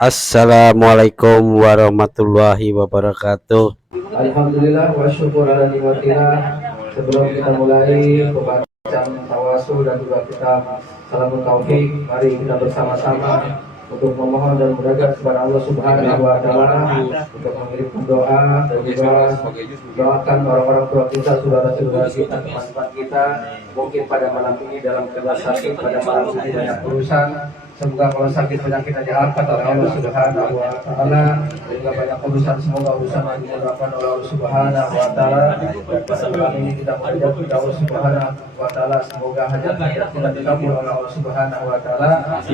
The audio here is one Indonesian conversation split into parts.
Assalamualaikum warahmatullahi wabarakatuh. Alhamdulillah wa syukur ala nikmatillah. Sebelum kita mulai pembacaan tawasul dan juga kita salamul taufik, mari kita bersama-sama untuk memohon dan berdoa kepada Allah Subhanahu wa taala untuk mengirimkan doa dan juga doakan orang-orang tua kita, saudara-saudara kita, teman-teman kita mungkin pada malam ini dalam keadaan sakit, pada malam ini banyak urusan. Semoga kalau sakit penyakitnya diangkat oleh Allah Subhanahu wa taala, juga banyak urusan, semoga urusan yang dimudahkan oleh Allah Subhanahu wa taala. Dan pada malam ini kita menghadap kepada Allah Subhanahu wa taala, semoga hajat-hajat kita dikabul oleh Allah Subhanahu wa taala.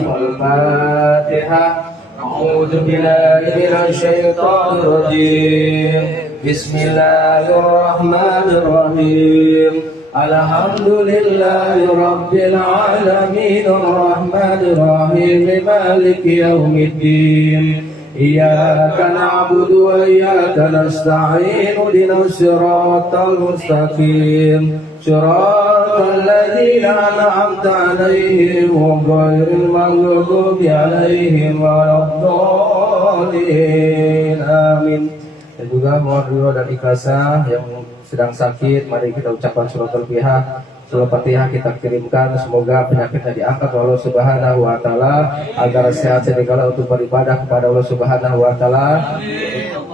Al-Fatihah. A'udzu billahi minasyaitonir rajim. Bismillahirrahmanirrahim. Alhamdulillahi Rabbil Alamin Ar-Rahmanir Rahim Maliki Yawmiddin Iyyaka na'budu wa iyyaka nasta'in Ihdinas siratal mustaqim Siratal ladzina an'amta 'alaihim ghairil maghdubi 'alaihim waladdallin. Amin. Dan juga mohon ridho dan ikhlasah yang sedang sakit, mari kita ucapkan surat Al-Fatihah. Surat Al-Fatihah kita kirimkan, semoga penyakitnya diangkat oleh Allah Subhanahu wa taala agar sehat sedekala untuk beribadah kepada Allah Subhanahu wa taala.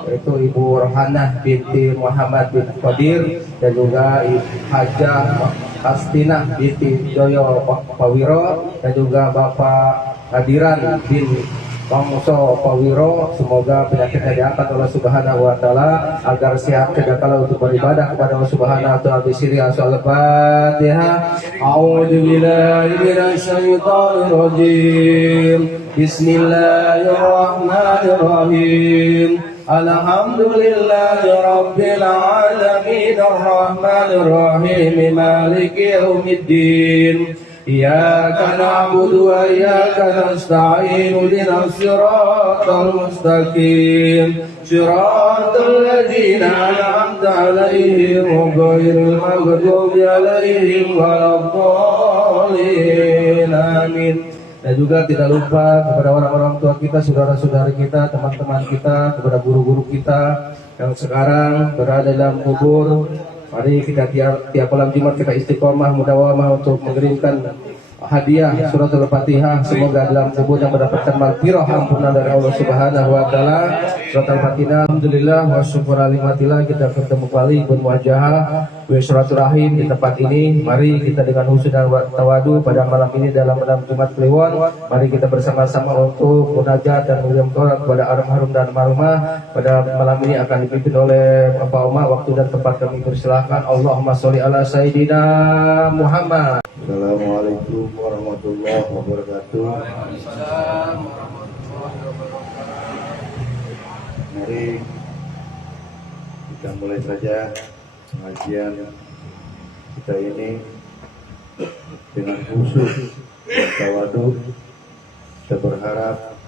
Itu Ibu Rohanah binti Muhammad bin Qadir dan juga Hajah Astinah binti Joyo Pawiro dan juga Bapak Hadiran bin Pangso Pawiro, semoga penyakitnya diangkat oleh Subhanahu wa taala agar sehat kedakala untuk beribadah kepada Allah Subhanahu wa taala. Bisiri Al-Fatihah. A'udzu billahi minasyaitonir rajim. Bismillahirrahmanirrahim. Alhamdulillahi rabbil alamin arrahmanir rahim maliki yaumiddin Iyyaka na'budu wa iyyaka nasta'in ihdinas siratal mustaqim siratal ladzina an'amta 'alaihim ghairil maghdubi 'alaihim waladdallin. Amin. Dan juga tidak lupa kepada orang-orang tua kita, saudara-saudari kita, teman-teman kita, kepada guru-guru kita yang sekarang berada dalam kubur. Mari kita tiap malam Jumat kita istiqomah mudawamah untuk mengirimkan hadiah surat Al-Fatihah, semoga dalam kuburnya mendapatkan maghfirah ampunan dari Allah Subhanahu wa taala. Surat Al-Fatihah. Alhamdulillah wa syukur alimatilah, kita bertemu kembali bermuajahah bersilaturahim di tempat ini. Mari kita dengan husnul dan tawadu pada malam ini dalam malam Jumat Kliwon, mari kita bersama-sama untuk munajat dan mengirim doa kepada almarhum dan almarhumah. Pada malam ini akan dipimpin oleh Bapak Oma. Waktu dan tempat kami persilahkan. Allahumma sholli ala sayyidina Muhammad. Assalamualaikum warahmatullahi wabarakatuh. Mari kita mulai saja pengajian kita ini dengan khusyuk dan tawadu. Kita berharap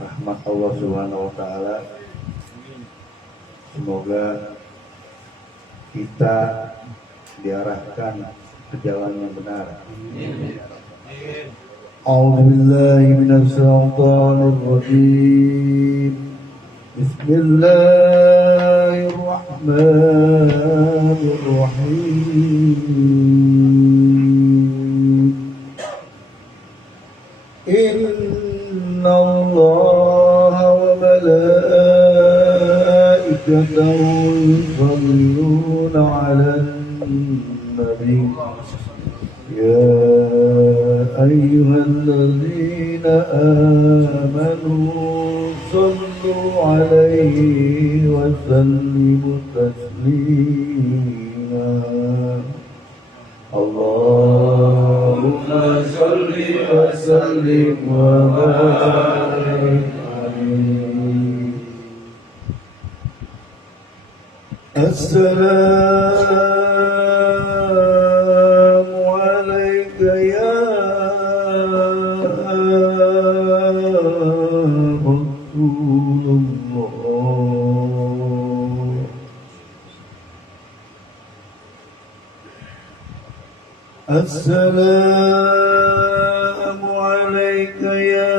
rahmat Allah Subhanahu wa taala, semoga kita diarahkan ke jalan yang benar. A'udzu billahi minasy syaithanir rajim. Bismillahirrahmanirrahim. Innallaha wa malaikatahu yusholluna 'alan nabi. Ya ayyuhalladzina amanu sallu 'alaihi wa sallimu taslima. Allahumma shalli wa sallim wa barik alaihi. Assalamu alayka ya Rasulullah. Assalamu alayka ya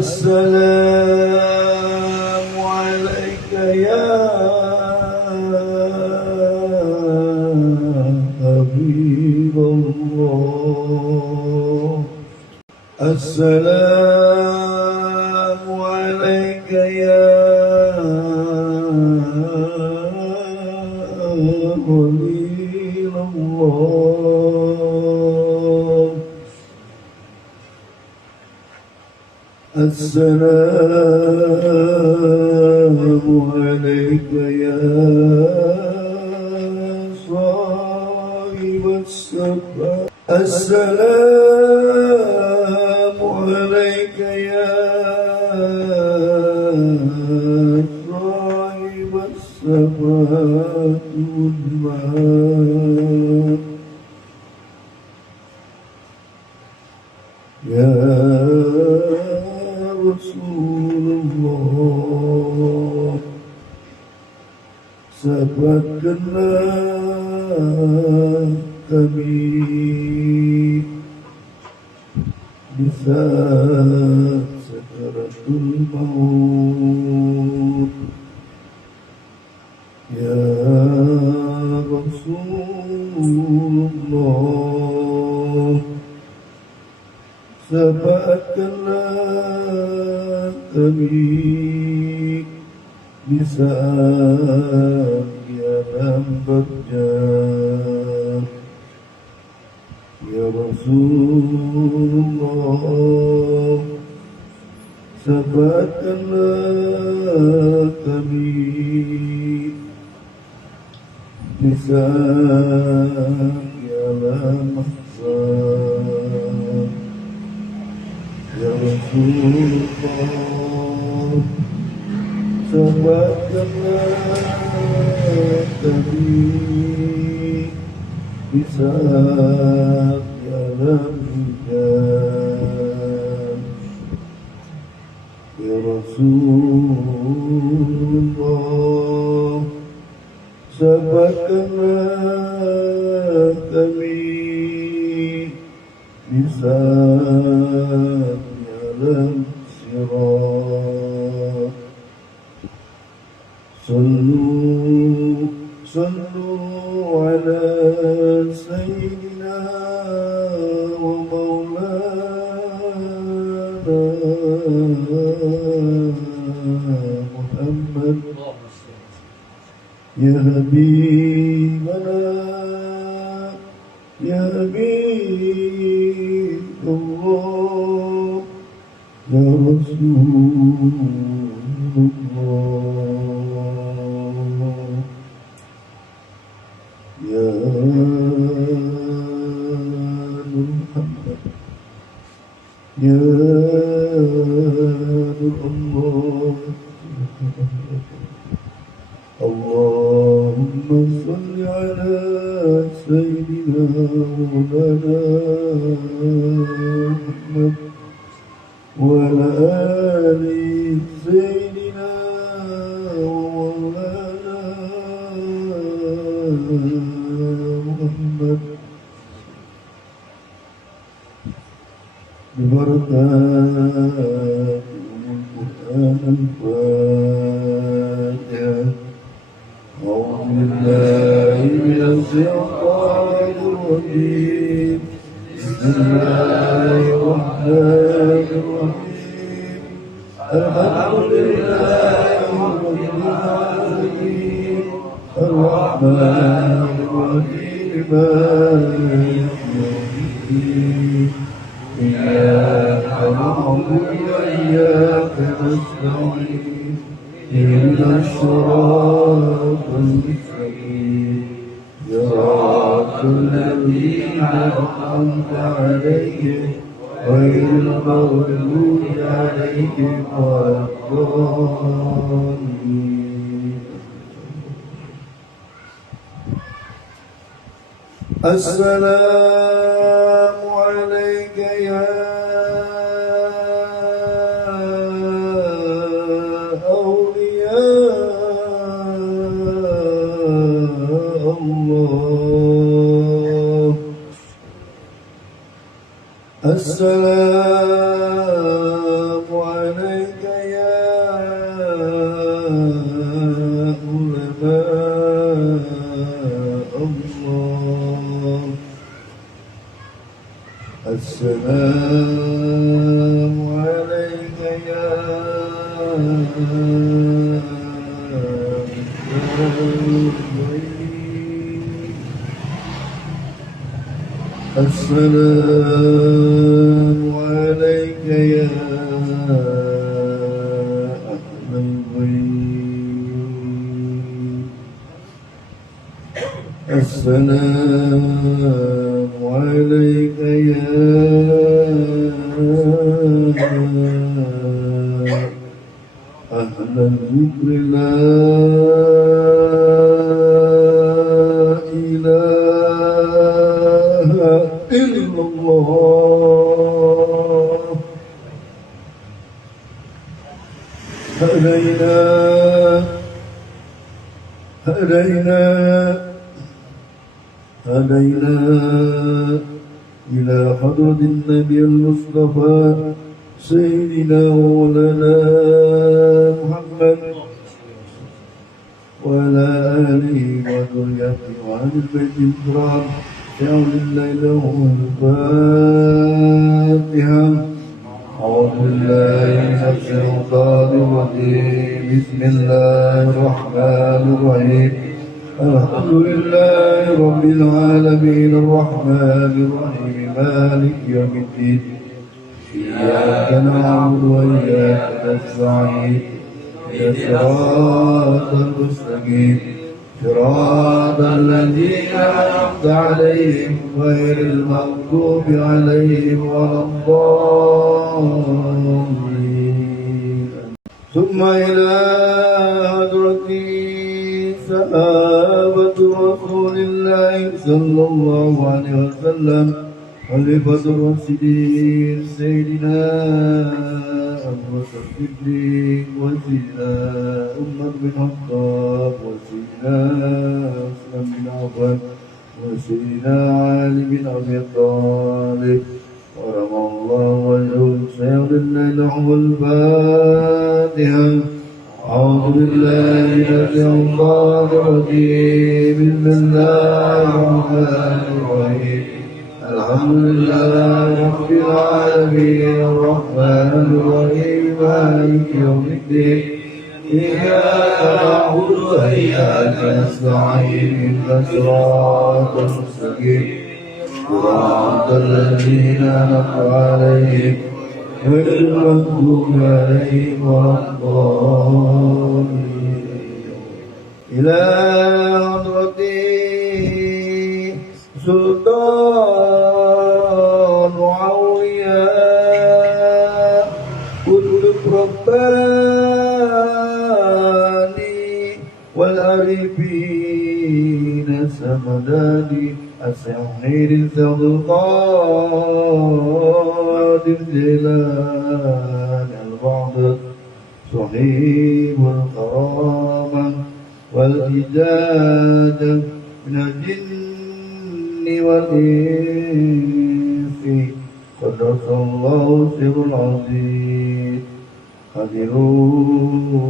السلام عليك يا حبيب الله. السلام عليك يا خليل الله. السلام عليك يا صاحب السفر. السلام عليك يا صاحب السماوات والماء. يا رسول الله sabarkanlah kami bisa sakaratul maut. Ya Rasulullah sabarkanlah kami di saat kiamat berjam. Ya Rasulullah sabarkanlah kami di saat kiamat mahsyar. Ya Rasulullah sabarkanlah kami di saat kiamat hujan. Ya Rasulullah sabarkanlah kami di saat kiamat sirat. صلوا على سيدنا ومولانا محمد يا حبيبنا يا حبيب الله يا رسول الله. Ya Nur Muhammad, Ya Nur Allah. Allahumma salli ala Sayyidina Maulana Muhammad wa ala ali Sayyidina Maulana Muhammad ببركات القرآن الفاتحة. أعوذ بالله من الشيطان الرجيم. بسم الله الرحمن الرحيم. الحمد لله رب العالمين الرحمن الرحيم مالك يوم الدين. إياك نعبد وإياك نستعين. اهدنا الصراط المستقيم صراط الذين أنعمت عليهم غير المغضوب عليهم ولا الضالين. السلام عليك يا أولياء الله. السلام عليك السلام عليك يا السلام عليك يا أهل البيت السلام عليك يا أهل الذكر لا إله إلا الله هدينا إلى حضرة النبي المصطفى سيدنا ومولانا محمد وعلى آله وذريته وأهل البيت الكرام يعود الليل والفاتحة أعوذ بالله من الشيطان الرجيم بسم الله الرحمن الرحيم الحمد لله رب العالمين الرحمن الرحيم مالك يوم الدين إياك نعبد وإياك نستعين صراط المستقيم صراط الذين أنعمت عليهم غير المغضوب عليهم ولا الضالين ثم إلى حضرة صحابة رسول الله صلى الله عليه وسلم خليفة الراشدين سيدنا أبو بكر الصديق وسيدنا عمر بن الخطاب وسيدنا عثمان بن عفان وسيدنا علي بن أبي طالب ورحم الله وجهه سيد الليل والفاتحة أعوذ بالله من الشيطان الرجيم بسم الله الرحمن الرحيم الحمد لله رب العالمين الرحمن الرحيم مالك يوم الدين إياك نعبد وإياك نستعين اهدنا الصراط المستقيم صراط الذين أنعمت عليهم غير المغضوب عليهم ولا الضالين إلى حضرة سلطان أولياء قطب رباني والعارفين سمداني السحير سعد القادر جلال البعض صحيح الكرامة والإجادة من الجن والإنس قدس الله سر العظيم قدروا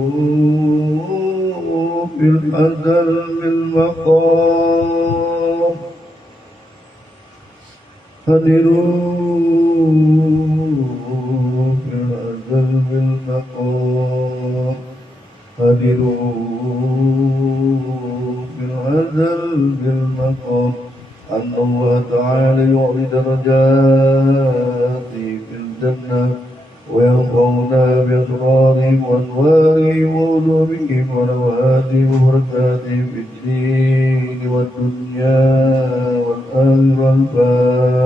في الأزل بالمقام قدروا في الأزل بالمقام قدروا في الأزل بالمقام أن الله تعالى يعطي درجات في الجنة وينفعنا بأسرارهم وأنوارهم وعلومهم ورواتهم وبركاتهم في الدين والدنيا والآخرة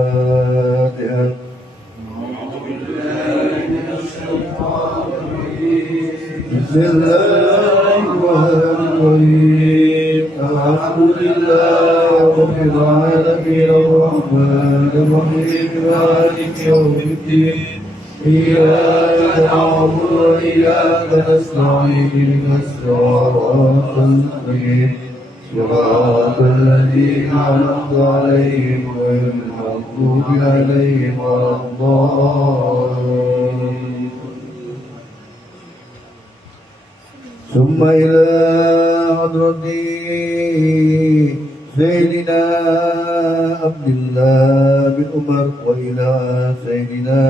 الفاتحة. بسم الله الرحمن الرحيم الحمد لله رب العالمين الرحمن الرحيم مالك يوم الدين إياك نعبد وإياك نستعين اهدنا الصراط المستقيم صراط الذين أنعمت عليهم غير المغضوب عليهم ولا الضالين. ثم إلى حضرة سيدنا عبد الله بن عمر وإلى سيدنا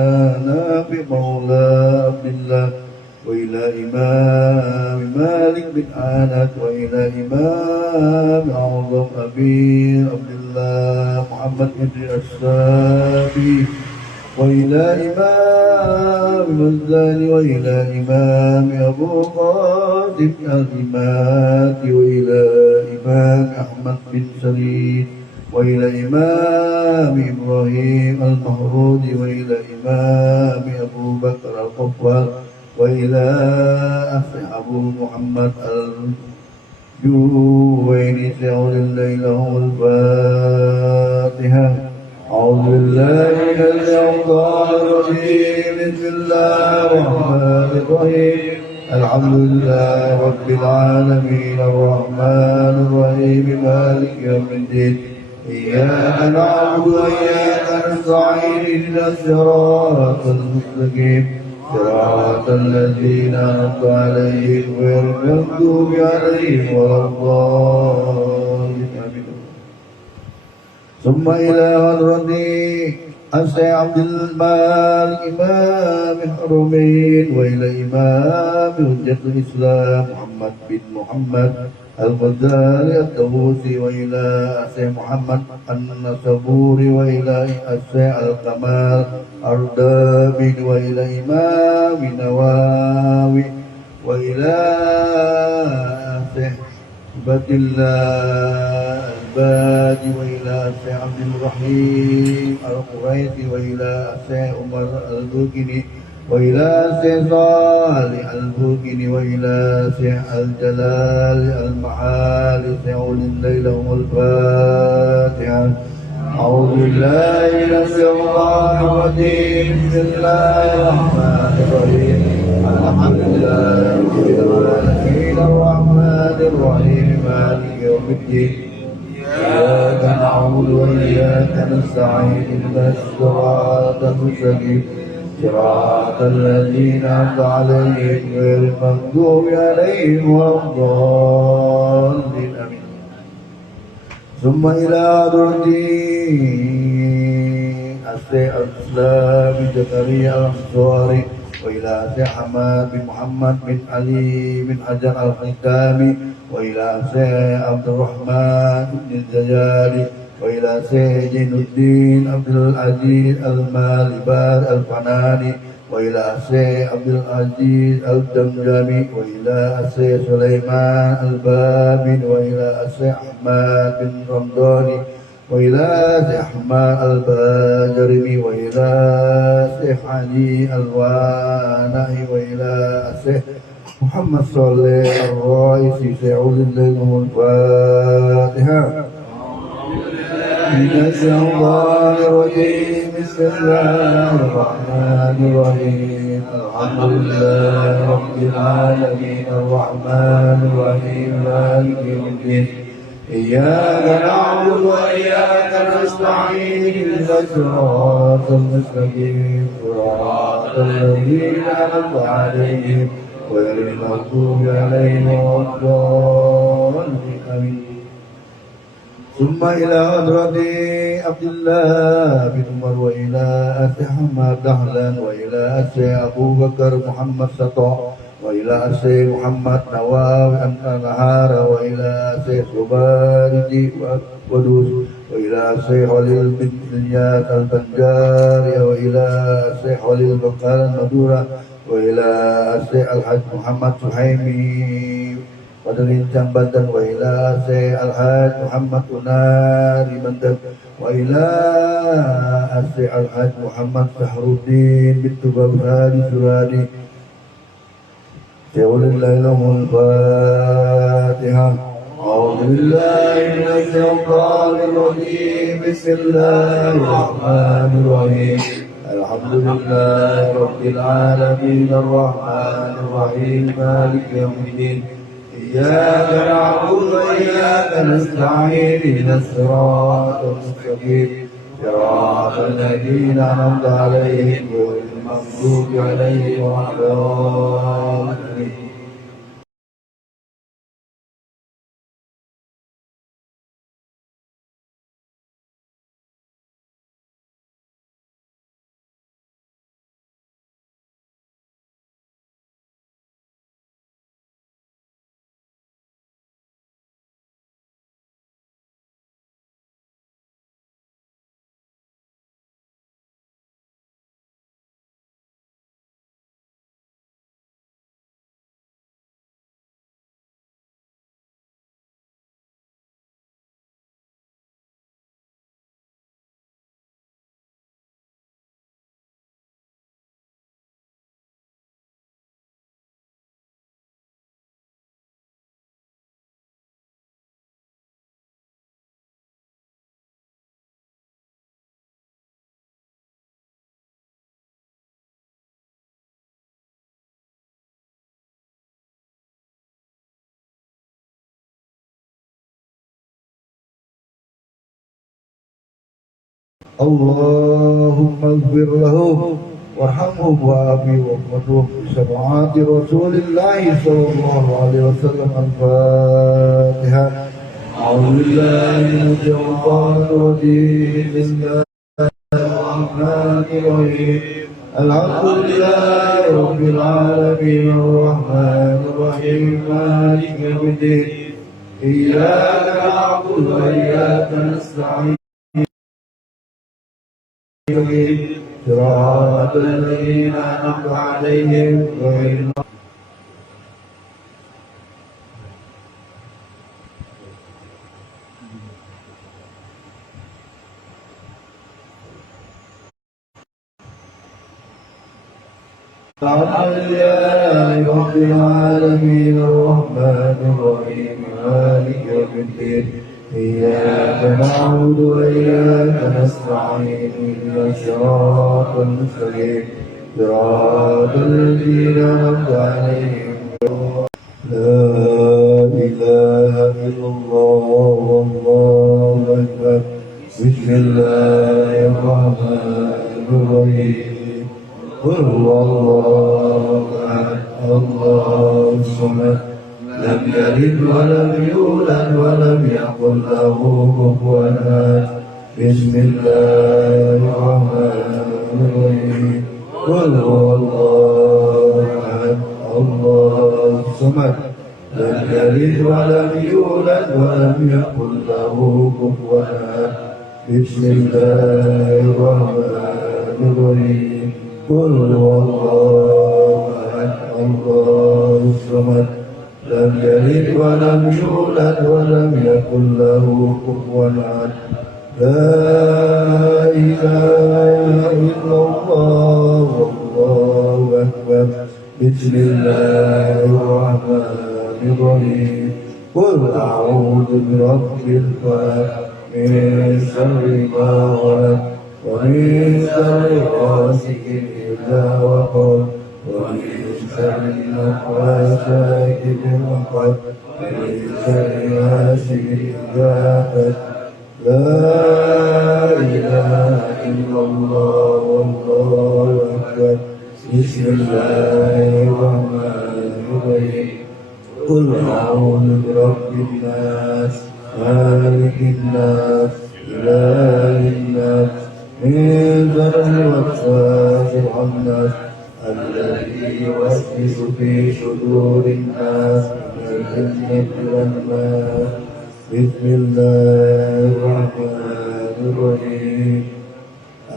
نافع مولى عبد الله وإلى إمام مالك بن أنس وإلى إمام أعظم أبي عبد الله محمد بن الشافعي وإلى إمام الغزالي وإلى إمام أبو قاسم الإمات وإلى إمام أحمد بن سعيد وإلى إمام إبراهيم المهرودي وإلى إمام أبو بكر القفار وإلى أبو محمد الجويني سعود الليل الفاتحة. أعوذ بالله من الشيطان الرجيم بسم الله الرحمن الرحيم الحمد لله رب العالمين الرحمن الرحيم مالك يوم الدين إياك نعبد وإياك نستعين اهدنا الصراط المستقيم صراط الذين أنعمت عليهم غير المغضوب عليهم ولا الضالين آمين. ثم إلى حضرة الشيخ عبد المالك إمام الحرمين وإلى إمام حجة الإسلام محمد بن محمد الغزالي الطوسي وإلى الشيخ محمد النصبوري وإلى الشيخ الكمال الدابين وإلى إمام نواوي وإلى الشيخ عبد الله البادي وإلى الشيخ عبد الرحيم القريشي وإلى الشيخ عمر البوكيني وإلى الشيخ صالح البوكيني وإلى الشيخ الجلال المعالي سعود الليل والفاتحة. أعوذ بالله من الشيطان الرجيم بسم الله الرحمن الرحيم الحمد لله رب العالمين الرحمن الرحيم مالك يوم الدين إياك نعبد وإياك نستعين اهدنا الصراط المستقيم صراط الذين أنعمت عليهم غير المغضوب عليهم ولا الضالين آمين. ثم إلى حضرتي الشيخ الإسلام زكريا الأنصاري وإلى الشيخ حماد بن محمد بن علي بن حجر الختامي وإلى الشيخ عبد الرحمن بن الزيادي وإلى الشيخ زين الدين عبد العزيز المالبار الفناني وإلى الشيخ عبد العزيز الدمدمي وإلى الشيخ سليمان البابي وإلى الشيخ أحمد بن رمضاني وإلى الشيخ أحمد الباجرمي وإلى الشيخ علي الوانعي وإلى الشيخ محمد صالح الرئيسي سعود الليل الفاتحة. من الشيطان الرجيم بسم الله الرحمن الرحيم الحمد لله رب العالمين الرحمن الرحيم مالك يوم الدين إياك نعبد وإياك نستعين اهدنا الصراط المستقيم صراط الذين أنعمت عليهم غير المغضوب عليهم ولا الضالين آمين. ثم إلى حضرة عبد الله بن عمر وإلى الشيخ محمد دهلان وإلى الشيخ أبو بكر محمد سطع وإلى الشيخ محمد نواوي النهار وإلى الشيخ سبارجي ودوس وإلى الشيخ خليل بن زياد البنجاري وإلى الشيخ خليل بقال المدورة وإلى الشيخ الحاج محمد سحيمي ودرين Banten وإلى الشيخ الحاج محمد أناري Banten وإلى الشيخ الحاج محمد سحر الدين بنت بغدادي سرادي سعود الليل الفاتحة. أعوذ بالله من الشيطان الرجيم بسم الله الرحمن الرحيم الحمد لله رب العالمين الرحمن الرحيم مالك يوم الدين إياك نعبد وإياك نستعين اهدنا الصراط المستقيم صراط الذين أنعمت عليهم غير المغضوب عليهم ولا الضالين. اللهم اغفر لهم وارحمهم وعافهم وارزقهم بشفاعة رسول الله صلى الله عليه وسلم. الفاتحة. أعوذ بالله من الشيطان الرجيم. بسم الله الرحمن الرحيم. الحمد لله رب العالمين الرحمن الرحيم مالك يوم الدين إياك نعبد وإياك نستعين صراط الذين أنعمت عليهم غير الحمد لله رب العالمين الرحمن الرحيم مالك يوم الدين إياك نعبد وإياك نستعين اهدنا الصراط المستقيم صراط الذين أنعمت عليهم لا إله إلا الله والله أكبر. بسم الله الرحمن الرحيم. قل هو الله أحد الله الصمد لم يلد ولم يولد ولم يكن له كفوا أحد. بسم الله الرحمن الرحيم. قل هو الله أحد الله الصمد لم يلد ولم يولد ولم يكن له كفوا أحد. بسم الله الرحمن الرحيم. قل هو الله أحد الله الصمد لم يلد ولم يولد ولم يكن له كفوا أحد. لا إله إلا الله والله أكبر. بسم الله الرحمن الرحيم. قل أعوذ برب الفلق من شر ما خلق ومن شر غاسق إذا وقب ومن شر النفاثات في العقد ومن شر حاسد إذا حسد. لا إله إلا الله والله أكبر. بسم الله الرحمن الرحيم. قل أعوذ برب الناس مالك الناس إله الناس من شر الوسواس الخناس الذي يوسوس في صدور الناس من الجنة والناس. بسم الله الرحمن الرحيم.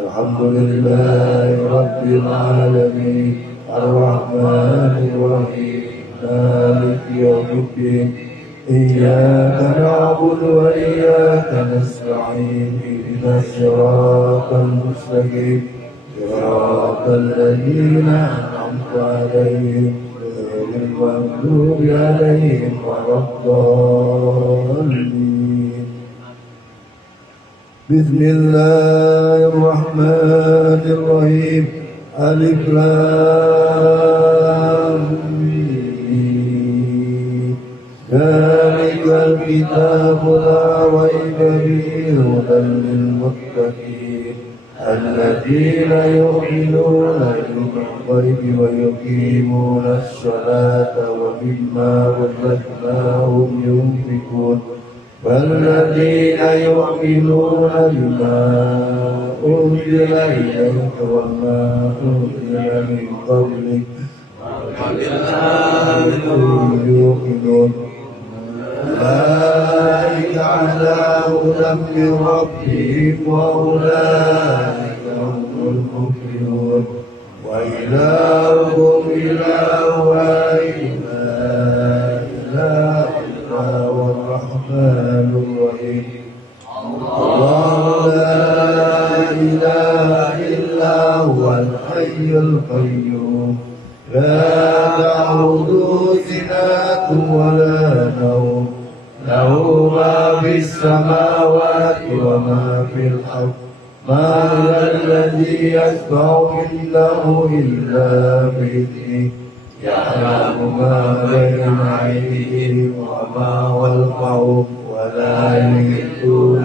الحمد لله رب العالمين الرحمن الرحيم مالك يوم الدين إياك نعبد وإياك نستعين اهدنا الصراط المستقيم صراط الذين أنعمت عليهم غير المغضوب عليهم ولا الضالين. بسم الله الرحمن الرحيم. ألف لام ميم. ذلك الكتاب لا ريب فيه هدى للمتقين الذين يؤمنون بالغيب ويقيمون الصلاة ومما رزقناهم ينفقون. والذين يؤمنون بما أنزل إليك وما أنزل من قبلك وبالآخرة يوقنون. أولئك على هدى من ربهم وأولئك هم المفلحون. وإلهكم إله واحد لا إله إلا هو الرحمن الرحيم. الله لا إله إلا هو الحي القيوم لا تأخذه سنة ولا نوم له ما في السماوات وما في الأرض. ما ذا الذي يشفع عنده إلا بإذنه يعلم ما بين أيديهم وما خلفهم ولا يحيطون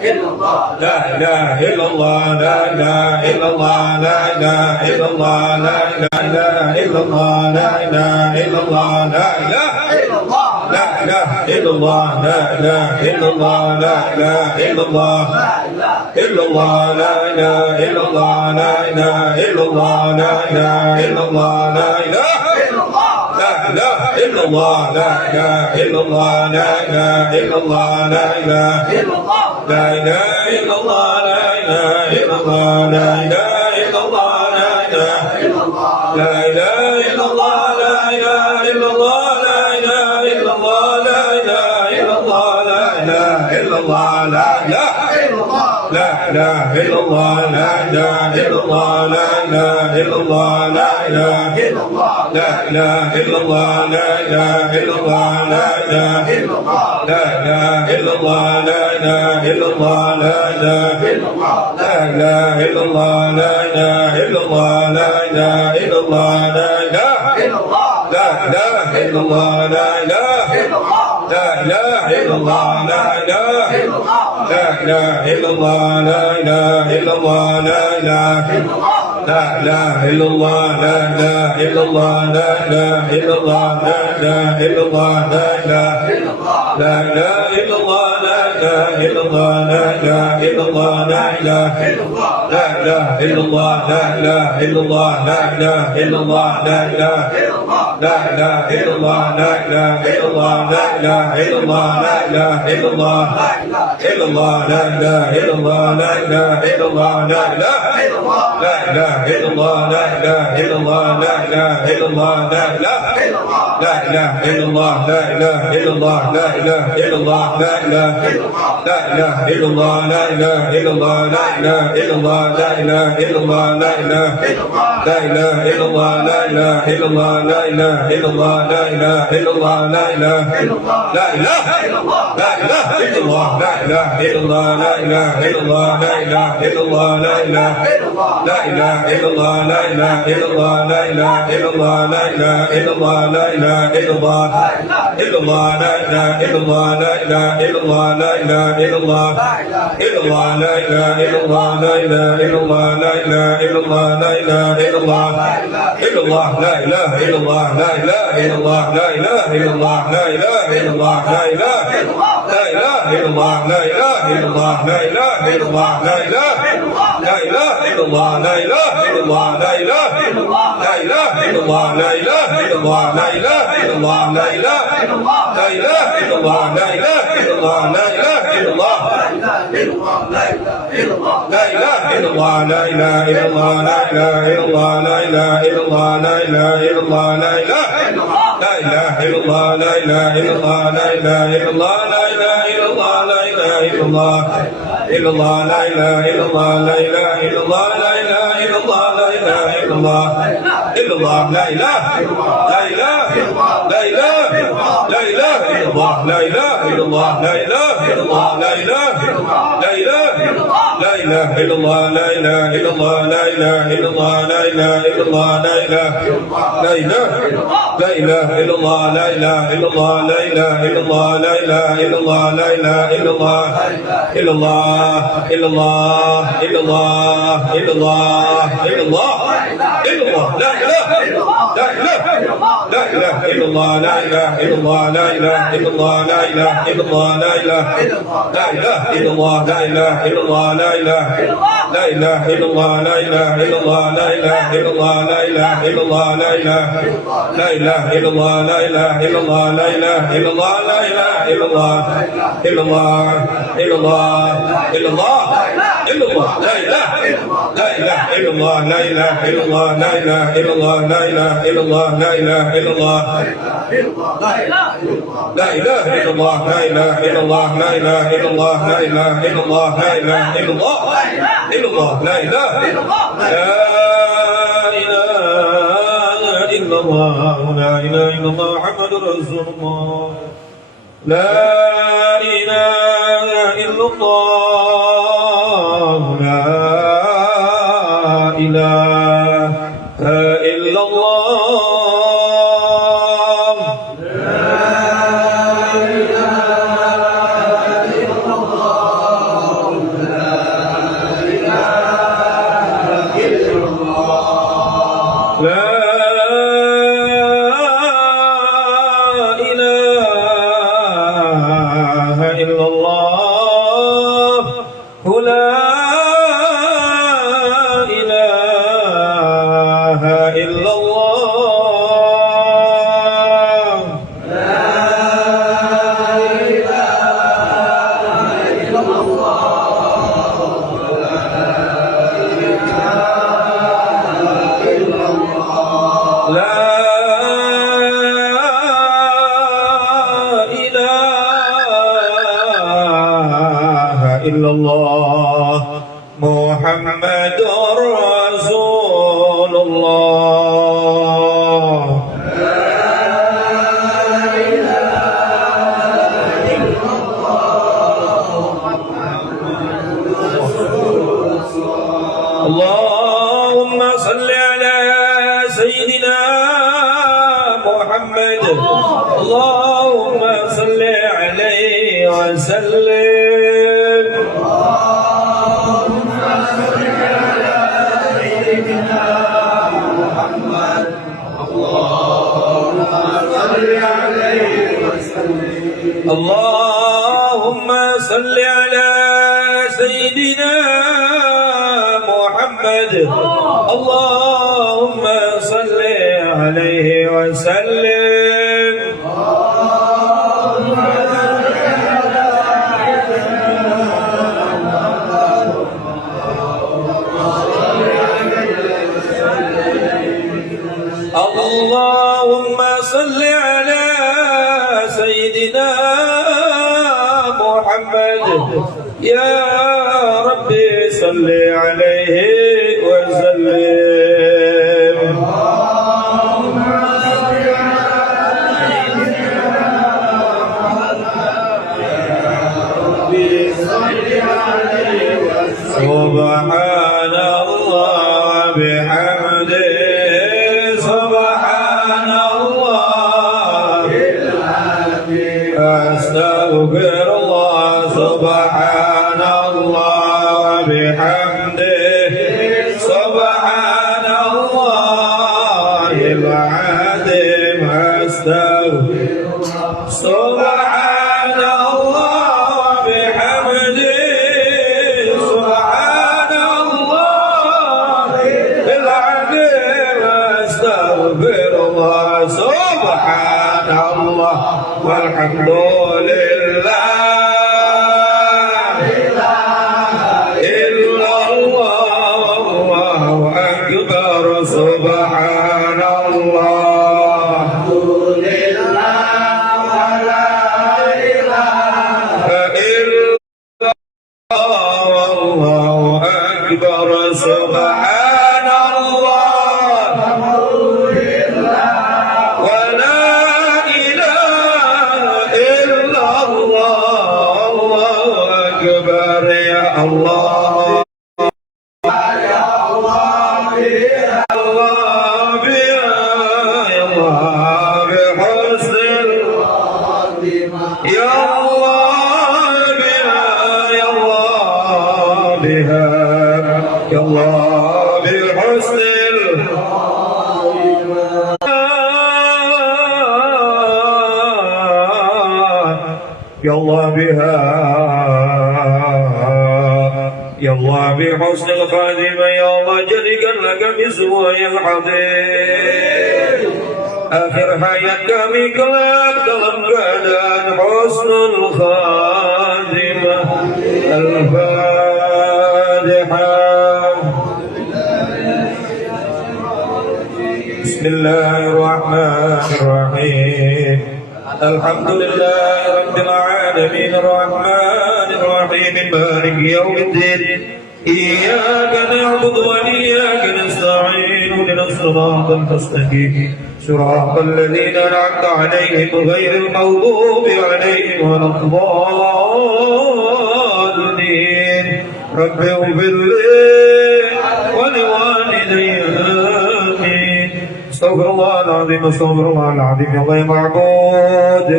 لا إله إلا الله لا إله إلا الله لا إله إلا الله لا إله إلا الله لا إله إلا الله لا إله لا إله إلا الله لا إله إلا الله لا إله إلا الله إلا الله لا إله إلا الله لا إله إلا الله لا إله إلا الله لا إله لا إله إلا الله لا إله إلا الله لا إله إلا الله لا إله لا إله إلا الله لا إله إلا الله لا إله إلا الله لا إله لا إله إلا الله لا إله إلا الله لا إله إلا الله لا إله إلا الله لا إله إلا الله لا إله لا إله إلا الله لا إله إلا الله لا إله إلا الله لا إله لا إله إلا الله لا إله إلا الله لا إله لا إله إلا الله لا إله إلا الله لا إله لا إله إلا الله لا إله إلا الله لا إله إلا الله لا إله لا إله إلا الله لا إله لا إله إلا الله لا إله لا إله إلا الله لا إله إلا الله لا إله لا إله إلا الله لا إله إلا الله لا إله إلا الله لا إله إلا الله لا إله لا إله إلا الله لا إله إلا الله لا إله إلا الله لا إله لا إله إلا الله لا إله إلا الله لا إله إلا الله لا إله لا إله إلا الله لا إله إلا الله لا إله إلا الله لا إله إلا الله إلا الله لا إله إلا الله لا إله إلا الله لا إله لا إله إلا الله لا إله إلا الله لا إله إلا الله لا إله لا إله إلا الله لا إله إلا الله لا إله إلا الله لا إله لا إله إلا الله لا إله إلا الله لا إله إلا الله لا إله إلا الله لا إله لا إله إلا الله لا إله إلا الله لا إله إلا الله لا إله إلا الله لا إله لا إله لا إله إلا الله لا إله إلا الله لا إله إلا الله لا إله إلا الله لا إله لا إله إلا الله لا إله إلا الله لا إله إلا الله لا إله إلا الله لا إله إلا الله إلا الله لا إله إلا الله لا إله إلا الله لا إله إلا الله إلا الله لا إله إلا الله لا إله إلا الله لا إله إلا الله لا إله إلا الله إلا الله لا إله إلا الله لا إله إلا الله لا إله إلا الله لا إله إلا الله لا إله لا إله إلا الله لا إله إلا الله لا إله إلا الله لا إله لا إله إلا الله لا إله إلا الله لا إله لا إله إلا الله لا إله إلا الله لا إله إلا الله لا إله لا إله إلا الله لا إله إلا الله لا إله إلا الله لا إله إلا الله لا إله إلا الله لا إله إلا الله لا إله إلا الله لا إله إلا الله لا إله لا إله إلا الله لا إله إلا الله لا إله إلا الله لا إله إلا الله لا إله إلا الله إلا الله لا إله إلا الله لا إله إلا الله لا إله إلا الله لا إله إلا الله إلا الله لا إله لا إله لا إله لا إله إلا الله لا إله إلا الله لا إله إلا الله لا إله لا إله لا إله إلا الله لا إله إلا الله لا إله إلا الله لا إله إلا الله لا إله لا إله لا إله إلا الله لا إله إلا الله لا إله إلا الله لا إله إلا الله لا إله إلا الله إلا الله إلا الله إلا الله إلا الله إلا الله إلا الله لا إله لا إله لا إله إلا الله لا إله إلا الله لا إله إلا الله لا إله إلا الله لا إله لا إله إلا الله لا إله إلا الله لا إله لا إله إلا الله لا إله إلا الله لا إله إلا الله لا إله إلا الله لا إله لا إله إلا الله لا إله إلا الله لا إله إلا الله لا إله إلا الله إلا الله إلا الله إلا الله إلا الله لا إله لا إله إلا الله لا إله إلا الله لا إله إلا الله لا إله إلا الله لا إله إلا الله لا إله إلا الله لا إله إلا الله لا إله إلا الله لا إله إلا الله لا إله إلا الله إلا الله لا إله إلا الله لا إله إلا الله محمد رسول الله لا إله إلا الله لا إله إلا الله محمد رسول الله اللهم صل على سيدنا محمد اللهم صل عليه وسلم اللهم صل على سيدنا محمد اللهم صل عليه وسلم اللهم صل على سيدنا محمد يا ربي صل عليه وسلم سبحان الله بحمده سبحان الله أستغفر الله سبحان الله بحمده سبحان الله العظيم أستغفر سبحان الله بحمده سبحان الله العظيم أستغفر الله سبحان الله والحمد لله إلا الله الله أكبر سبحان الله إلا الله أكبر سبحان الله ولا إله إلا الله الله أكبر يا الله يا الله يا الله بحسن يا الله بها يا الله بها يا الله بحسن يا الله بها يا الله بحسن الخاتمة يا الله جلقا لك بسوء الحضير آخر حياة kami kelak dalam keadaan husnul khatimah. Al-Fatihah. Bismillahirrahmanirrahim. Alhamdulillahi rabbil alamin arrahmanir rahim maliki yaumiddin. إياك نعبد وإياك نستعين اهدنا الصراط المستقيم صراط الذين أنعمت عليهم غير المغضوب عليهم ولا الضالين رب اغفر لي ولوالدي آمين استغفر الله العظيم استغفر الله العظيم يا الله معبود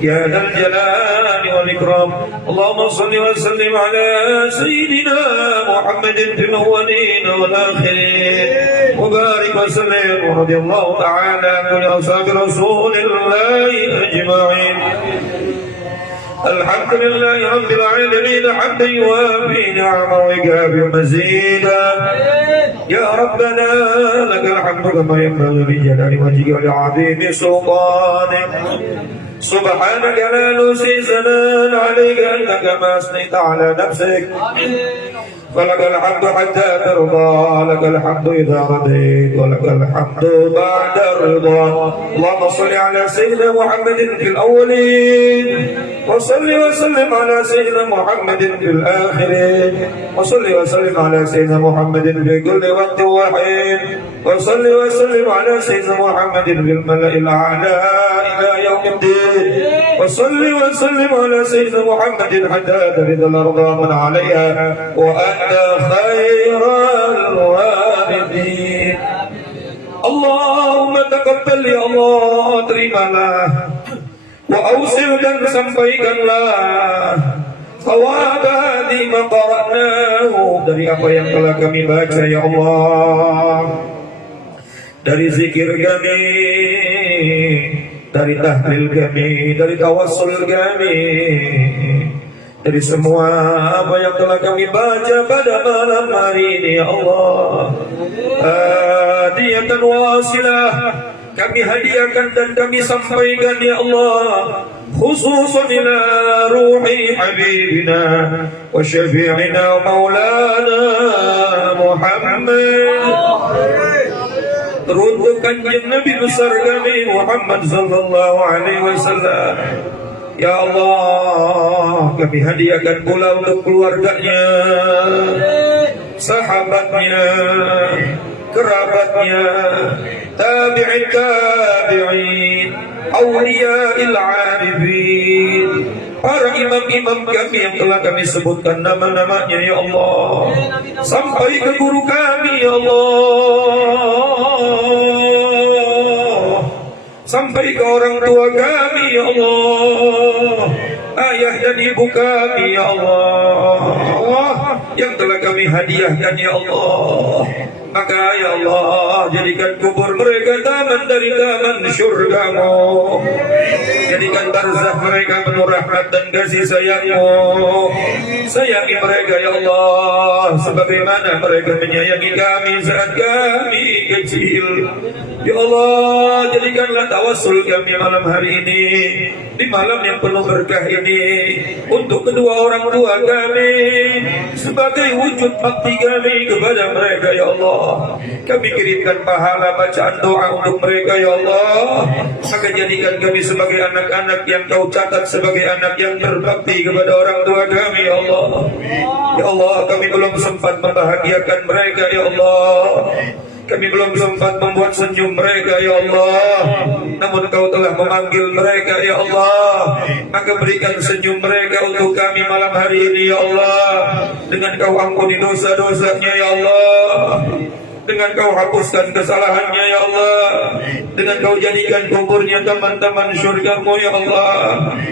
يا ذا الجلال والإكرام اللهم صل وسلم على سيدنا محمد في الأولين والآخرين وبارك وسلم ورضي الله تعالى عن كل أصحاب رسول الله أجمعين الحمد لله رب العالمين حمدا يوافي نعمه ويكافئ مزيدا يا ربنا لك الحمد كما ينبغي لجلال وجهك ولعظيم سلطانك سبحانك لا نحصي ثناء عليك انك ما اثنيت على نفسك فلك الحمد حتى ترضى لك الحمد إذا رضيت ولك الحمد بعد الرضا اللهم صل على سيدنا محمد في الأولين وصل وسلم على سيدنا محمد في الآخرين وصل وسلم على سيدنا محمد في كل وقت وحين وصل وسلم على سيدنا محمد في الملأ الأعلى إلى يوم الدين وصل وسلم على سيدنا محمد حتى ترد الأرض من عليها وأنت خير الوارثين اللهم تقبل يا Allah terimalah wa ausil dan sampaikanlah thawab hadhi ma qara'nahu dari apa yang telah kami baca ya Allah dari zikir kami dari tahlil kami dari tawassul kami dari semua apa yang telah kami baca pada malam hari ini ya Allah hadiyatan wasilah kami hadiahkan dan kami sampaikan ya Allah khususan ila ruhi habibina wa syafi'ina wa maulana Muhammad teruntuk kanjeng Nabi besar kami Muhammad sallallahu alaihi wasallam ya Allah kami hadiahkan pula untuk keluarganya sahabatnya kerabatnya tabi'in tabi'in awliya'il 'arifin para imam-imam kami yang telah kami sebutkan nama-namanya ya Allah sampai ke guru kami ya Allah sampai ke orang tua kami ya Allah ayah dan ibu kami ya Allah yang telah kami hadiahkan ya Allah maka ya Allah jadikan kubur mereka taman dari taman syurga-Mu jadikan barzakh mereka penuh rahmat dan kasih sayang-Mu sayangi mereka ya Allah sebagaimana mereka menyayangi kami saat kami kecil ya Allah jadikanlah tawassul kami malam hari ini di malam yang penuh berkah ini untuk kedua orang tua kami sebagai wujud bakti kami kepada mereka ya Allah kami kirimkan pahala bacaan doa untuk mereka ya Allah maka jadikan kami sebagai anak-anak yang Kau catat sebagai anak yang berbakti kepada orang tua kami ya Allah ya Allah kami belum sempat membahagiakan mereka ya Allah kami belum sempat membuat senyum mereka ya Allah namun Kau telah memanggil mereka ya Allah maka berikan senyum mereka untuk kami malam hari ini ya Allah dengan Kau ampuni dosa-dosanya ya Allah dengan Kau hapuskan kesalahannya ya Allah dengan Kau jadikan kuburnya teman-teman syurga-Mu ya Allah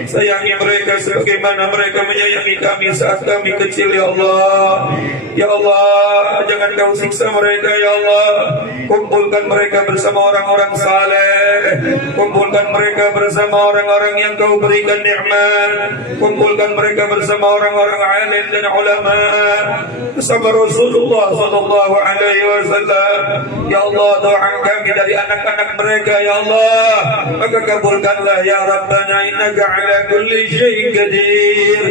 sayangi mereka sebagaimana mereka menyayangi kami saat kami kecil ya Allah ya Allah jangan Kau siksa mereka ya Allah kumpulkan mereka bersama orang-orang saleh kumpulkan mereka bersama orang-orang yang Kau berikan nikmat kumpulkan mereka bersama orang-orang alim dan ulama bersama Rasulullah sallallahu alaihi wasallam ya Allah doa kami dari anak-anak mereka ya Allah maka kabulkanlah ya Rabbana innaka ala kulli syai'in qadir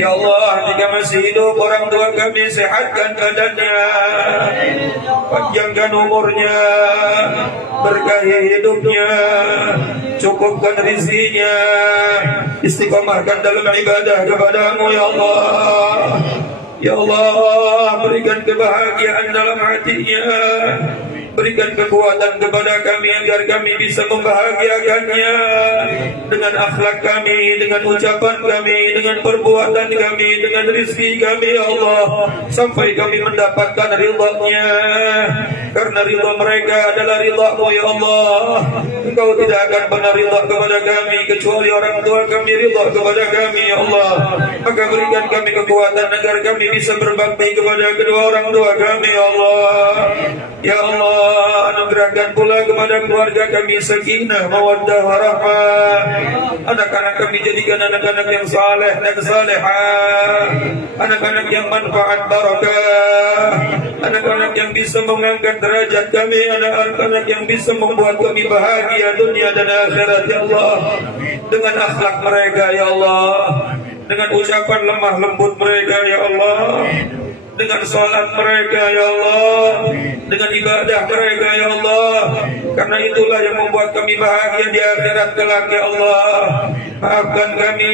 ya Allah jika masih hidup orang tua kami sehatkan badannya panjangkan umurnya berkahi hidupnya cukupkan rezekinya istiqomahkan dalam ibadah kepada-Mu ya Allah ya Allah berikan kebahagiaan dalam hatinya berikan kekuatan kepada kami agar kami bisa membahagiakannya dengan akhlak kami, dengan ucapan kami, dengan perbuatan kami, dengan rezeki kami ya Allah sampai kami mendapatkan ridha-Nya karena ridha mereka adalah ridha-Mu ya Allah Engkau tidak akan pernah ridha kepada kami kecuali orang tua kami ridha kepada kami ya Allah maka berikan kami kekuatan agar kami bisa berbakti kepada kedua orang tua kami ya Allah ya Allah anugerahkan pula kepada keluarga kami sakinah mawaddah warahmah anak-anak kami jadikan anak-anak yang saleh dan salehah anak-anak yang manfaat barakah anak-anak yang bisa mengangkat derajat kami anak-anak yang bisa membuat kami bahagia dunia dan akhirat ya Allah dengan akhlak mereka ya Allah dengan ucapan lemah lembut mereka ya Allah dengan salat mereka ya Allah, dengan ibadah mereka ya Allah. Karena itulah yang membuat kami bahagia di akhirat kelak ya Allah. Maafkan kami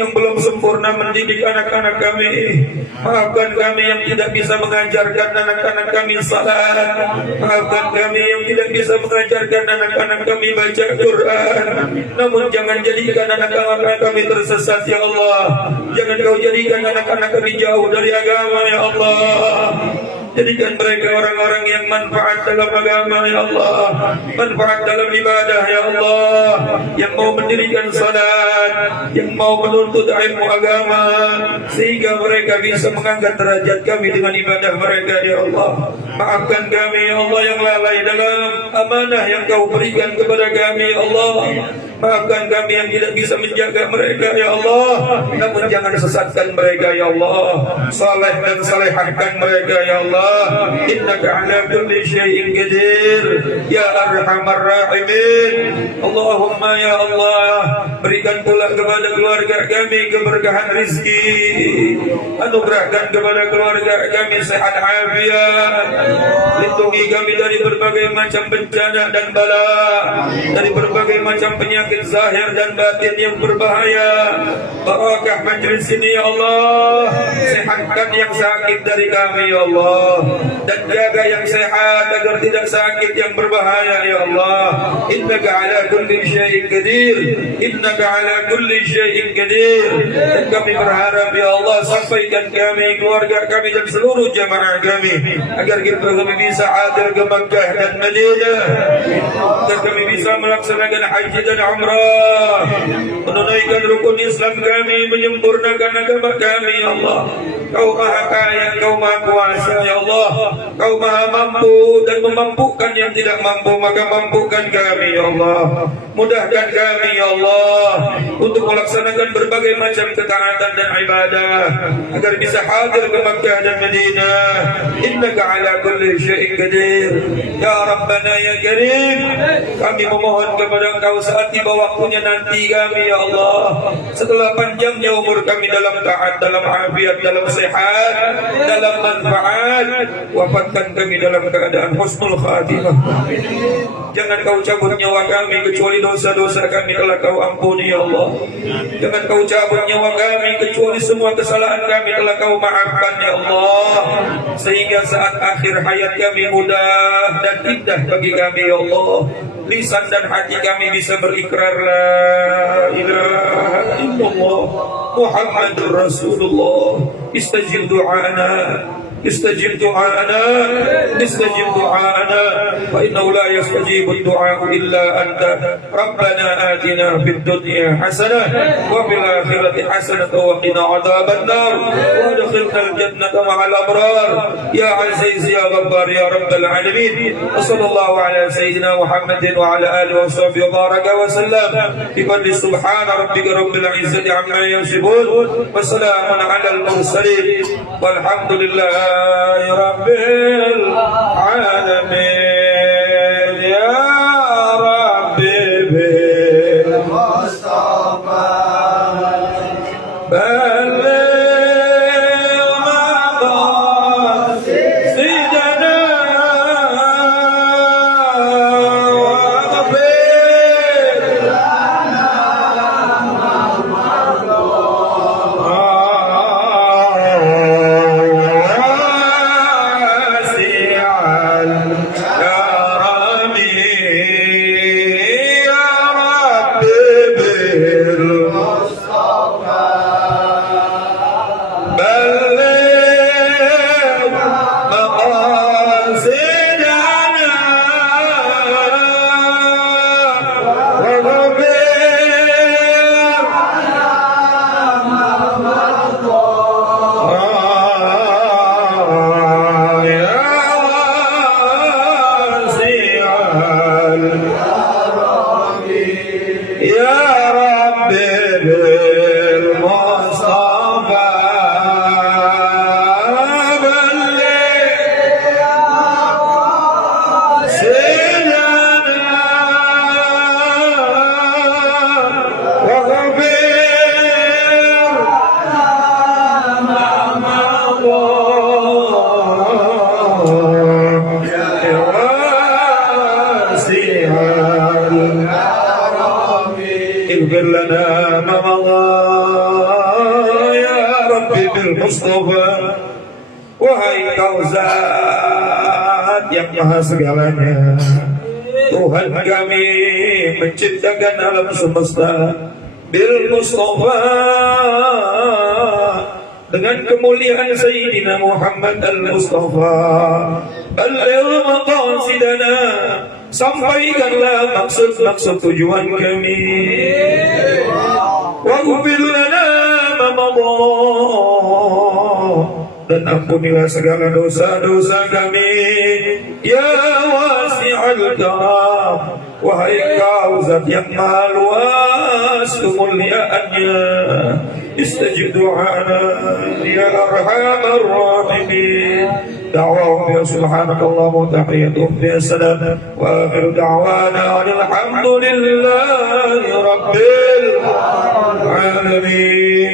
yang belum sempurna mendidik anak-anak kami. Maafkan kami yang tidak bisa mengajarkan anak-anak kami salat. Maafkan kami yang tidak bisa mengajarkan anak-anak kami baca Quran. Namun jangan jadikan anak-anak kami tersesat ya Allah. Jangan kau jadikan anak-anak kami jauh dari agama ya Allah. Jadikan mereka orang-orang yang manfaat dalam agama ya Allah, manfaat dalam ibadah ya Allah, yang mau mendirikan salat, yang mau menuntut ilmu agama, sehingga mereka bisa mengangkat derajat kami dengan ibadah mereka ya Allah. Maafkan kami ya Allah yang lalai dalam amanah yang kau berikan kepada kami ya Allah. Maafkan kami yang tidak bisa menjaga mereka ya Allah. Namun jangan sesatkan mereka ya Allah. Saleh dan salehahkan mereka ya Allah. Innaka ala kulli syai'in qadir ya arhamar rahimin. Allahumma ya Allah, berikan pula kepada keluarga kami keberkahan rizki. Anugerahkan kepada keluarga kami sehat afiat. Lindungi kami dari berbagai macam bencana dan bala, dari berbagai macam penyakit zahir dan batin yang berbahaya. Barakah majlis ini ya Allah. Sehatkan yang sakit dari kami ya Allah, dan jaga yang sehat agar tidak sakit yang berbahaya ya Allah. Innaka ala kulli syai'in qadir. Innaka ala kulli syai'in qadir. Dan kami berharap ya Allah, sampaikan kami, keluarga kami dan seluruh jamaah kami, agar kami bisa hadir ke Makkah dan Madinah, agar kami bisa melaksanakan haji dan umrah, menunaikan rukun Islam kami, menyempurnakan agama kami ya Allah. Kau maha kaya, kau maha kuasa ya Allah. Kau maha mampu dan memampukan yang tidak mampu, maka mampukan kami ya Allah. Mudahkan kami ya Allah untuk melaksanakan berbagai macam ketaatan dan ibadah, agar bisa hadir ke Makkah dan Madinah. Innaka ala kulli syai'in qadir. Ya Rabbana ya Karim, kami memohon kepada Engkau saat tiba waktunya nanti kami ya Allah, setelah panjangnya umur kami dalam taat, dalam afiat, dalam sehat, dalam manfaat, wafatkan kami dalam keadaan husnul khatimah. Jangan kau cabut nyawa kami kecuali dosa-dosa kami telah kau ampuni ya Allah. Jangan kau cabut nyawa kami kecuali semua kesalahan kami telah kau maafkan ya Allah. Sehingga saat akhir hayat kami mudah dan indah bagi kami ya Allah. Lisan dan hati kami bisa berikrar la ilaha illallah Muhammadur Rasulullah. Istajib du'ana, استجب دعاءنا، استجب دعاءنا، فإنه لا يستجيب الدعاء إلا أنت. ربنا آتنا في الدنيا حسنة وفي الآخرة حسنة وقنا عذاب النار وادخلنا الجنة مع الأبرار يا عزيز يا غفار يا رب العالمين. وصلى الله على سيدنا محمد وعلى آله وصحبه وبارك وسلم. بفضل سبحان ربك رب العزة عما يصفون وسلام على المرسلين والحمد لله رب العالمين. يا رب بالمصطفى بلغ مقاصدنا واغفر لنا yang maha segalanya. Tuhan kami menciptakan alam semesta bil Mustafa, dengan kemuliaan Sayyidina Muhammad al-Mustafa. Balligh maqasidana, sampaikanlah maksud-maksud tujuan kami. Wa ghfir lana ma madha, dan ampunilah segala dosa-dosa kami. Ya wasi'al karam, wahai Engkau zat yang maha luas kemuliaannya, istajib du'ana ya arhamar rahimin. Da'wahum ya subhanakallah wa tahiyyatuhum ya salam, wa akhiru da'wana alhamdulillahi rabbil alamin.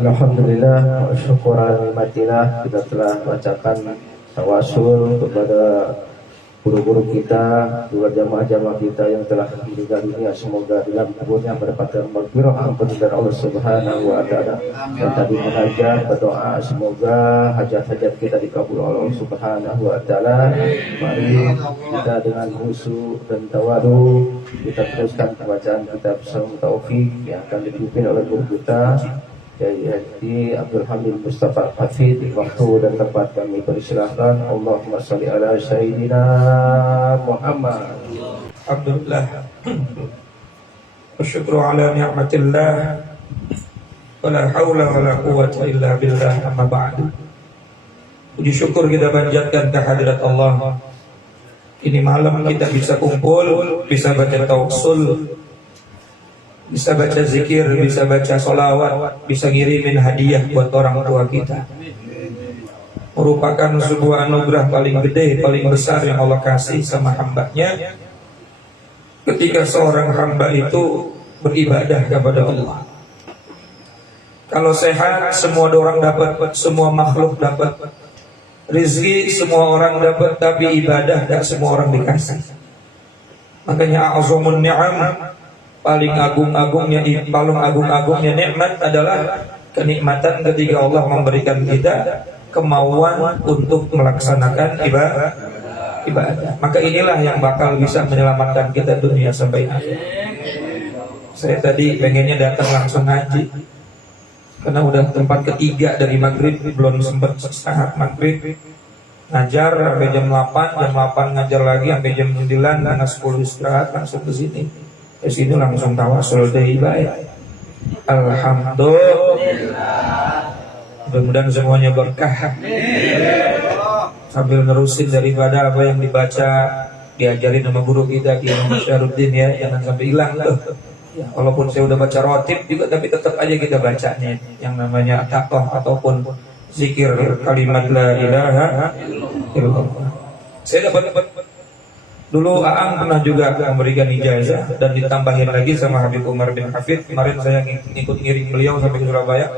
Alhamdulillah wa syukuran nikmatillah, kita telah bacakan tawasul kepada guru-guru kita, juga jamaah-jamaah kita yang telah meninggal dunia. Semoga dalam kuburnya mendapatkan maghfirah ampun dari Allah Subhanahu wa taala. Dan tadi mengajar berdoa semoga hajat-hajat kita dikabul oleh Allah Subhanahu wa taala. Mari kita dengan khusyuk dan tawadu kita teruskan pembacaan kitab Syaum Taufik yang akan dipimpin oleh guru kita Yaitu Abdul Hamid Mustafa Hafid. Waktu dan tempat kami persilahkan. Allahumma salli ala Sayyidina Muhammad. Alhamdulillah, wasyukru ala ni'matillah, wala hawla wala quwwata illa billah, amma ba'du. Puji syukur kita panjatkan kehadirat Allah. Ini malam kita bisa kumpul, bisa baca tawassul, bisa baca zikir, bisa baca solawat, bisa ngirimin hadiah buat orang tua kita. Merupakan sebuah anugerah paling gede, paling besar yang Allah kasih sama hambanya, ketika seorang hamba itu beribadah kepada Allah. Kalau sehat, semua orang dapat, semua makhluk dapat. Rizki semua orang dapat, tapi ibadah tidak semua orang dikasih. Makanya a'zamun ni'am, paling agung-agungnya nikmat adalah kenikmatan ketika Allah memberikan kita kemauan untuk melaksanakan ibadah. Maka inilah yang bakal bisa menyelamatkan kita dunia sampai akhir. Saya tadi pengennya datang langsung ngaji, karena udah tempat ketiga dari maghrib, belum sempat setengah maghrib ngajar sampai jam 8 ngajar lagi sampai jam 9, karena 10 istirahat langsung ke sini. Di sini langsung tawasul deh baik. Alhamdulillah. Mudah-mudahan semuanya berkah. Sambil nerusin daripada apa yang dibaca, diajarin sama guru kita Ki Syarudin ya, jangan sampai hilang tuh. Ya, walaupun saya udah baca rotib juga, tapi tetap aja kita bacanya yang namanya taqwa ataupun zikir kalimat la ilaha illallah. Saya dapat dulu Aang pernah juga memberikan ijazah dan ditambahin lagi sama Habib Umar bin Hafid. Kemarin saya ikut ngiring beliau sampai ke Surabaya.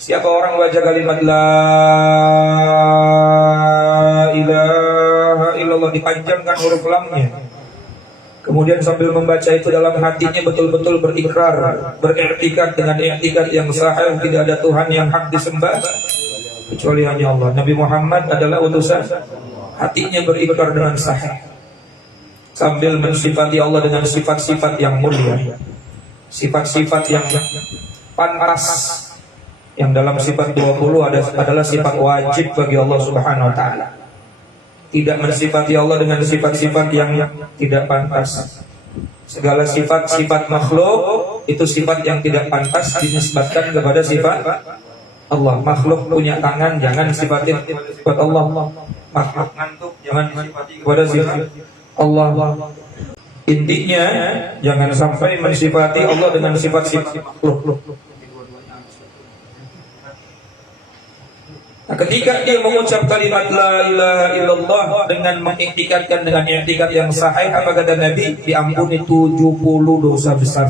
Siapa orang baca kalimat la ilaha illallah, dipanjangkan huruf lamnya, kemudian sambil membaca itu dalam hatinya betul-betul berikrar, beriktikad dengan iktikad yang sahih, tidak ada Tuhan yang hak disembah kecuali hanya Allah. Nabi Muhammad adalah utusan, hatinya berikrar dengan sahih, sambil mensifati Allah dengan sifat-sifat yang mulia, sifat-sifat yang pantas, yang dalam sifat 20 adalah sifat wajib bagi Allah Subhanahu wa taala. Tidak mensifati Allah dengan sifat-sifat yang tidak pantas. Segala sifat-sifat makhluk itu sifat yang tidak pantas dinisbatkan kepada sifat Allah. Makhluk punya tangan, jangan sifatin sifat Allah. Makhluk ngantuk, jangan disifati kepada sifat Allah. Intinya jangan sampai mensifati Allah dengan sifat-sifat makhluk. Nah, ketika dia mengucap kalimat la ilaha illallah dengan mengiktikadkan dengan i'tikad yang sahih, apa kata Nabi? Diampuni 70 dosa besar.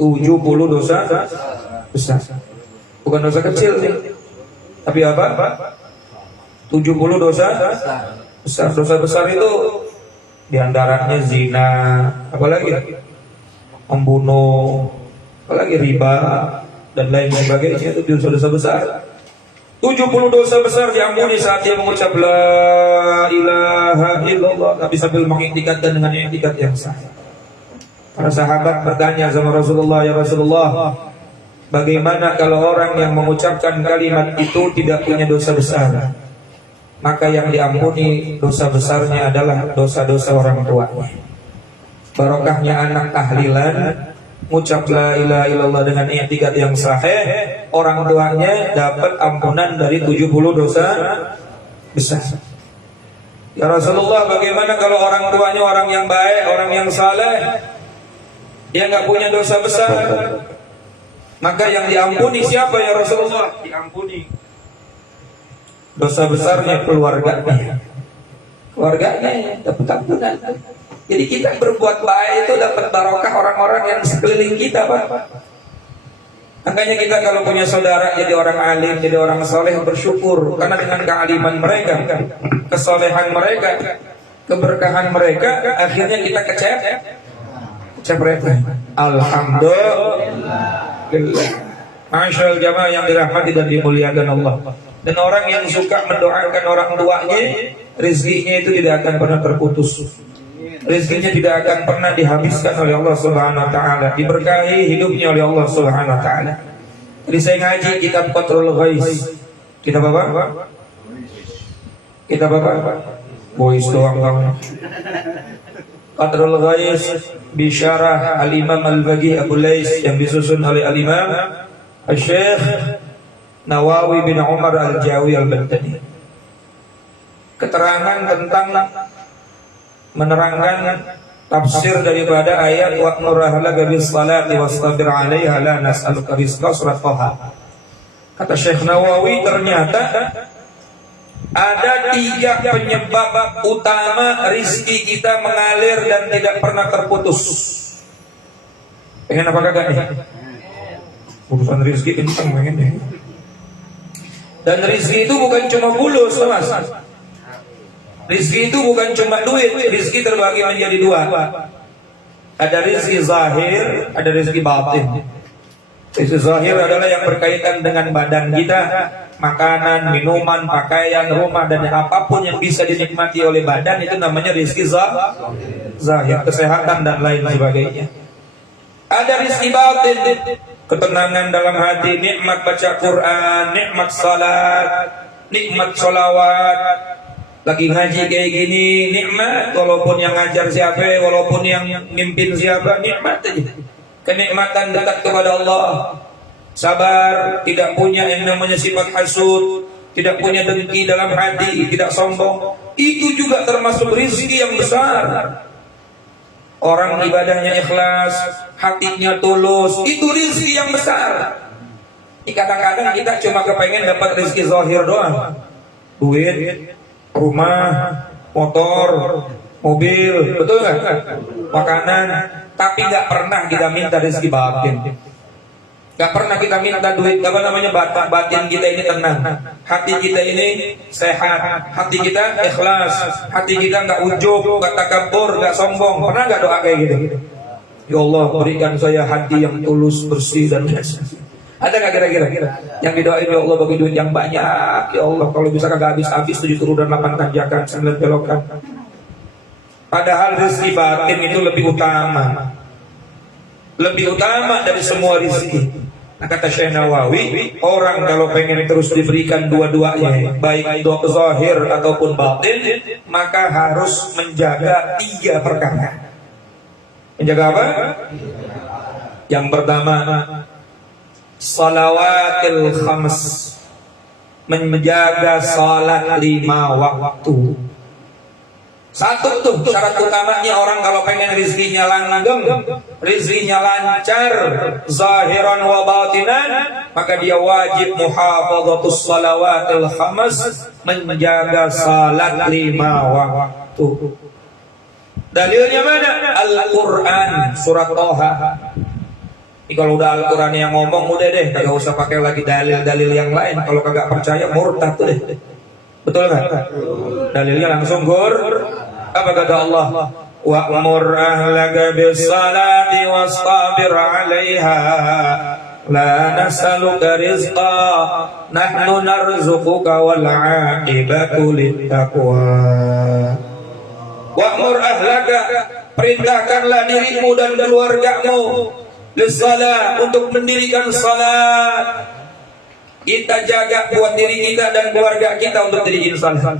70 dosa besar. Bukan dosa kecil nih. Tapi apa? 70 dosa besar. Dosa besar itu diantaranya zina, apalagi membunuh, apalagi riba dan lain sebagainya, itu dosa-dosa besar. 70 dosa besar diampuni saat dia mengucap la ilaha illallah, tapi sambil mengiktikatkan dengan iktikat yang sah. Para sahabat bertanya sama Rasulullah, ya Rasulullah, bagaimana kalau orang yang mengucapkan kalimat itu tidak punya dosa besar? Maka yang diampuni dosa besarnya adalah dosa-dosa orang tuanya. Barokahnya anak tahlilan, mengucap la ilaha illallah dengan i'tikad yang sahih, orang tuanya dapat ampunan dari 70 dosa besar. Ya Rasulullah, bagaimana kalau orang tuanya orang yang baik, orang yang saleh, dia nggak punya dosa besar? Maka yang diampuni siapa ya Rasulullah? Diampuni dosa besarnya keluarganya. Keluarganya dapat ampunan. Jadi kita berbuat baik itu dapat barokah orang-orang yang sekeliling kita, Pak. Makanya kita kalau punya saudara jadi orang alim, jadi orang soleh, bersyukur. Karena dengan kealiman mereka, kesolehan mereka, keberkahan mereka, akhirnya kita kecepretan. Alhamdulillah. Masyaallah jamaah yang dirahmati dan dimuliakan Allah. Dan orang yang suka mendoakan orang tuanya, rezekinya itu tidak akan pernah terputus. Rezekinya tidak akan pernah dihabiskan oleh Allah Subhanahu wa taala, diberkahi hidupnya oleh Allah Subhanahu wa taala. Jadi saya ngaji kitab Qatrul Ghais. Kitab apa? Kitab apa? Boys doang kamu. Qatrul Ghais bisyarah Al-Imam Al-Baghi Abu Lais yang disusun oleh Al-Imam Al-Syekh Nawawi bin Umar Al-Jawi Al-Bantani. Keterangan tentang menerangkan tafsir daripada ayat wa'mur ahlaka bis salati wastabir 'alaiha la nas'aluka rizqa surat Thaha. Kata Syekh Nawawi, ternyata ada 3 penyebab utama rizki kita mengalir dan tidak pernah terputus. Pengen apa kagak nih? Urusan rizki kenceng pengen deh. Dan rizki itu bukan cuma fulus, Mas. Rizki itu bukan cuma duit, rizki terbagi menjadi 2. Ada rizki zahir, ada rizki batin. Rizki zahir adalah yang berkaitan dengan badan kita, makanan, minuman, pakaian, rumah, dan apapun yang bisa dinikmati oleh badan, itu namanya rizki zahir, kesehatan dan lain sebagainya. Ada rizki batin, ketenangan dalam hati, nikmat baca Quran, nikmat salat, nikmat sholawat. Lagi ngaji kayak gini, nikmat. Walaupun yang ngajar siapa, walaupun yang mimpin siapa, nikmat aja. Kenikmatan dekat kepada Allah. Sabar, tidak punya yang namanya sifat hasud, tidak punya dengki dalam hati, tidak sombong. Itu juga termasuk rezeki yang besar. Orang ibadahnya ikhlas, hatinya tulus, itu rezeki yang besar. Kadang-kadang kita cuma kepengen dapat rezeki zahir doang. Duit, rumah, motor, mobil, betul nggak? Makanan, tapi nggak pernah kita minta rezeki batin. Nggak pernah kita minta duit, apa namanya, batin kita ini tenang, hati kita ini sehat, hati kita ikhlas, hati kita nggak ujub, nggak takabur, nggak sombong. Pernah nggak doa kayak gitu? Ya Allah, berikan saya hati yang tulus, bersih dan bersih. Ada nggak kira-kira yang didoain, ya Allah bagi duit yang banyak, ya Allah kalau bisa kagak habis-habis 7 turunan 8 tanjakan 9 belokan. Padahal rezeki batin itu lebih utama dari semua rezeki. Nah, kata Syekh Nawawi, orang kalau pengen terus diberikan dua-duanya, baik zahir ataupun batin, maka harus menjaga 3 perkara. Menjaga apa? Yang pertama, salawatil khams, menjaga salat 5 waktu. Satu tuh syarat utamanya orang kalau pengen rizkinya langgeng, rizkinya lancar, zahiran wa batinan, maka dia wajib muhafadhatus salawatil khams, menjaga salat 5 waktu. Dalilnya mana? Al-Quran, surat Thaha. Kalau udah Al-Quran yang ngomong, udah deh, kagak usah pakai lagi dalil-dalil yang lain. Kalau kagak percaya, murtad tuh deh. Betul kan? Dalilnya langsung apa kata Allah? Wa'mur ahlaka bis salati wastabir 'alaiha la nas'aluka rizqa nahnu narzuquka wal 'aqibatu littaqwa. Wa'mur ahlaka, perintahkanlah dirimu dan keluargamu lissalah, untuk mendirikan salat. Kita jaga buat diri kita dan keluarga kita untuk diriin salat.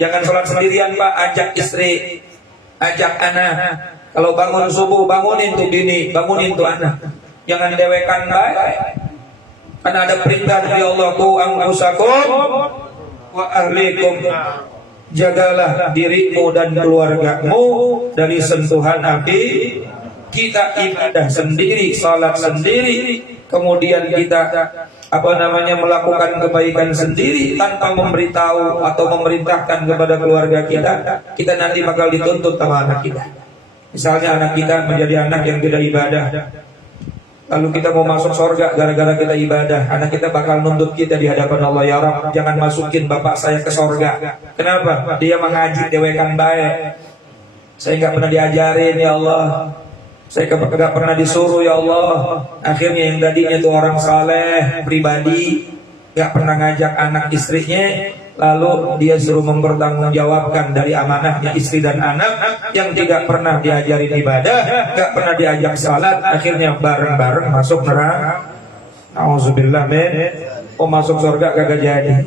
Jangan sholat sendirian Pak, ajak istri, ajak anak. Kalau bangun subuh, bangunin tuh bini, bangunin tuh anak. Jangan dewekan baik. Karena ada perintah dari Allah, ku anfusakum wa ahlikum. Jagalah dirimu dan keluargamu dari sentuhan api. Kita ibadah sendiri, salat sendiri, kemudian kita melakukan kebaikan sendiri tanpa memberitahu atau memerintahkan kepada keluarga kita nanti bakal dituntut sama anak kita. Misalnya anak kita menjadi anak yang tidak ibadah, lalu kita mau masuk surga gara-gara kita ibadah, anak kita bakal nuntut kita di hadapan Allah, ya Rabb, jangan masukin bapak saya ke surga. Kenapa? Dia mengaji dewekan baik, saya nggak pernah diajarin ya Allah, saya nggak pernah disuruh ya Allah. Akhirnya yang tadinya itu orang saleh pribadi, nggak pernah ngajak anak istrinya, lalu dia suruh mempertanggungjawabkan dari amanahnya istri dan anak yang tidak pernah diajarin ibadah, nggak pernah diajak salat, akhirnya bareng-bareng masuk neraka. Auzubillah min. Masuk surga kagak jadi.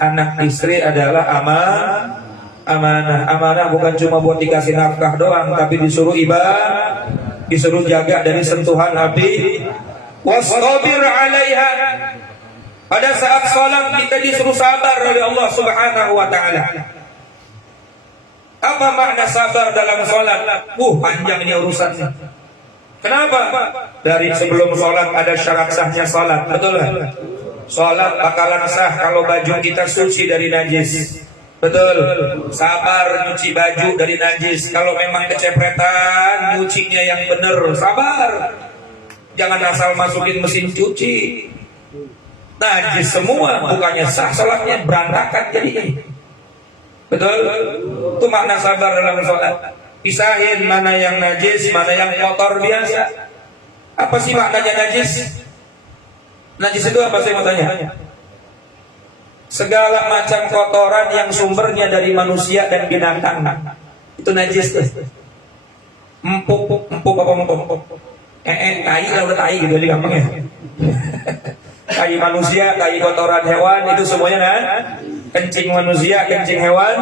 Anak istri adalah amanah. Amanah bukan cuma buat dikasih nafkah doang, tapi disuruh ibadah, disuruh jaga dari sentuhan api. Wastabir 'alaiha. Pada saat salat kita disuruh sabar oleh Allah Subhanahu wa taala. Apa makna sabar dalam salat? Panjang ini urusannya. Kenapa? Dari sebelum salat ada syarat sahnya salat, betul kan? Salat bakalan sah kalau baju kita suci dari najis. Betul. Sabar nyuci baju dari najis. Kalau memang kecepretan, nyucinya yang benar. Sabar. Jangan asal masukin mesin cuci, najis semua, bukannya sah salatnya, berantakan jadi. Betul? Itu makna sabar dalam salat. Pisahin mana yang najis, mana yang kotor biasa. Apa sih maknanya najis? Najis itu apa, saya mau tanya? Segala macam kotoran yang sumbernya dari manusia dan binatang, itu najis. Empuk apa empuk? Tai lah, udah tai gitu, gampang ya. Tai manusia, tai kotoran hewan, itu semuanya kan? Kencing manusia, kencing hewan,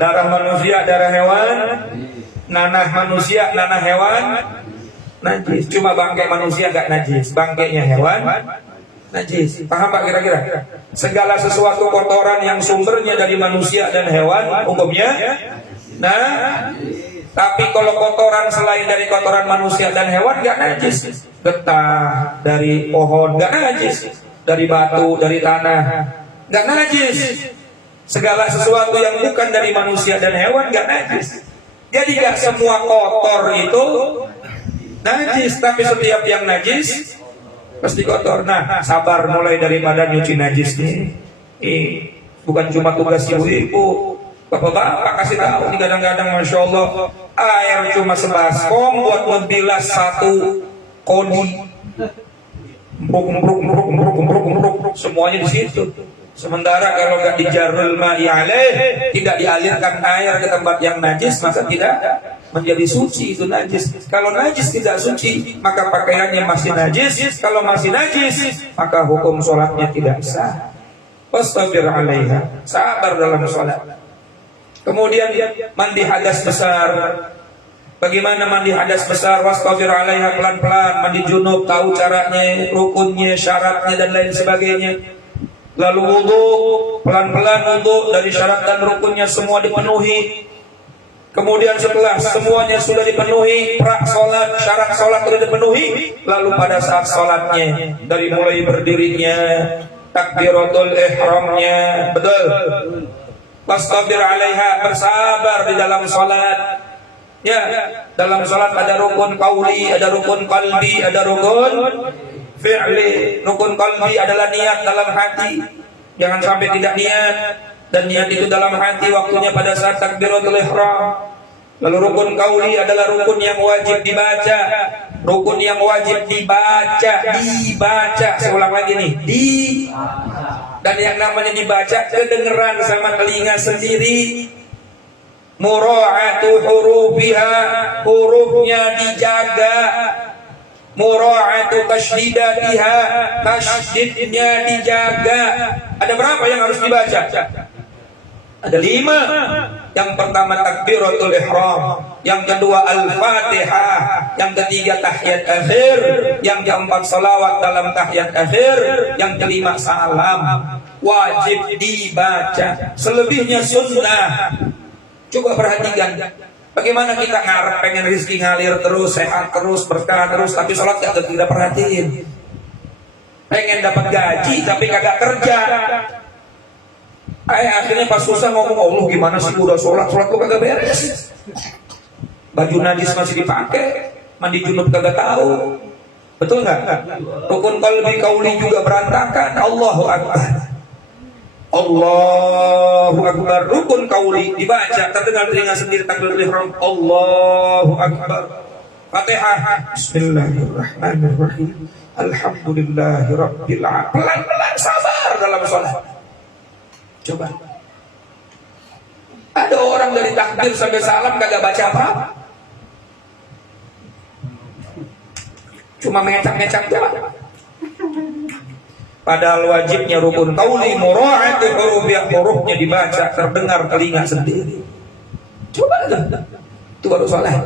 darah manusia, darah hewan, nanah manusia, nanah hewan, najis. Cuma bangkai manusia gak najis, bangkainya hewan najis. Paham Pak kira-kira? Segala sesuatu kotoran yang sumbernya dari manusia dan hewan hukumnya tapi kalau kotoran selain dari kotoran manusia dan hewan gak najis. Getah dari pohon gak najis, dari batu, dari tanah gak najis. Segala sesuatu yang bukan dari manusia dan hewan gak najis. Jadi gak semua kotor itu najis, tapi setiap yang najis pasti kotor. Nah, sabar mulai daripada nyuci najis nih. Bukan cuma tugas ibu-ibu, bapak-bapak kasih tahu nih, kadang-kadang masya Allah air cuma sebaskom buat membilas satu koni. Embruk, semuanya di situ. Sementara kalau nggak dijarul ma'i alaih, tidak dialirkan air ke tempat yang najis, maka tidak menjadi suci itu najis. Kalau najis tidak suci, maka pakaiannya masih najis. Kalau masih najis, maka hukum sholatnya tidak sah. Wastabir 'alaiha, sabar dalam sholat. Kemudian mandi hadas besar. Bagaimana mandi hadas besar? Wastabir 'alaiha, pelan-pelan. Mandi junub, tahu caranya, rukunnya, syaratnya dan lain sebagainya. Lalu wudu, pelan-pelan wudu, dari syarat dan rukunnya semua dipenuhi. Kemudian setelah semuanya sudah dipenuhi, prak sholat, syarat sholat sudah dipenuhi, lalu pada saat sholatnya, dari mulai berdirinya, takbiratul ihramnya, betul. Wastabir 'alaiha, bersabar di dalam sholat. Ya, dalam sholat ada rukun qauli, ada rukun qalbi, ada rukun fi'li. Rukun qalbi adalah niat dalam hati, jangan sampai tidak niat. Dan niat itu dalam hati, waktunya pada saat takbiratul ihram. Lalu rukun qauli adalah rukun yang wajib dibaca Rukun yang wajib dibaca. Saya ulang lagi nih, dan yang namanya dibaca kedengeran sama telinga sendiri. Mura'atu hurufiha, hurufnya dijaga. Mura'atu tasydidatiha, tasydidnya dijaga. Ada berapa yang harus dibaca? Ada 5. Yang pertama takbiratul ihram, yang kedua al-fatihah, yang ketiga tahiyat akhir, yang keempat salawat dalam tahiyat akhir, yang kelima salam. Wajib dibaca, selebihnya sunnah. Coba perhatikan, bagaimana kita ngarep pengen rezeki ngalir terus, sehat terus, berkah terus, tapi sholat tidak perhatiin. Pengen dapat gaji tapi kagak kerja. Akhirnya pas susah ngomong, Allah gimana sih udah sholat kok kagak beres. Baju najis masih dipakai, mandi junub kagak tahu. Betul nggak? Rukun qalbi qauli juga berantakan. Allahu akbar. Allahu akbar. Rukun qauli dibaca, terdengar telinga sendiri takbiratul ihram. Allahu akbar. Fatihah. Bismillahirrahmanirrahim. Alhamdulillahirabbil alamin. Pelan-pelan, sabar dalam sholat. Coba. Ada orang dari takbir sampai salam kagak baca apa-apa. Cuma ngecak-ngecak doang. Padahal wajibnya rukun qauli mura'atu hurufnya dibaca, terdengar telinga sendiri. Coba tuh. Itu baru salat.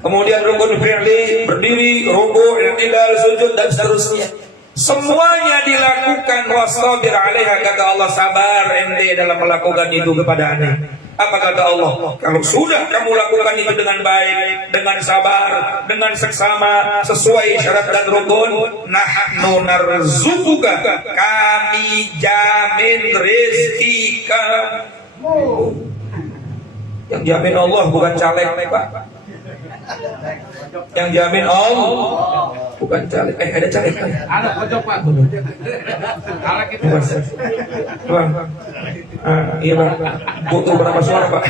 Kemudian rukun fi'li, berdiri, ruku', i'tidal, sujud dan seterusnya. Semuanya dilakukan wastabir 'alaiha, kata Allah, sabar ente dalam melakukan itu kepada aneh. Apa kata Allah? Kalau sudah kamu lakukan itu dengan baik, dengan sabar, dengan seksama, sesuai syarat dan rukun, nahnu narzuquka, kami jamin rezeki kamu. Yang jamin Allah bukan caleg, Pak. Yang jamin Allah bukan caleg. Ada caleg Pak? Ada pojok Pak. Caleg itu. Bang. Iya Pak. Butuh berapa suara Pak?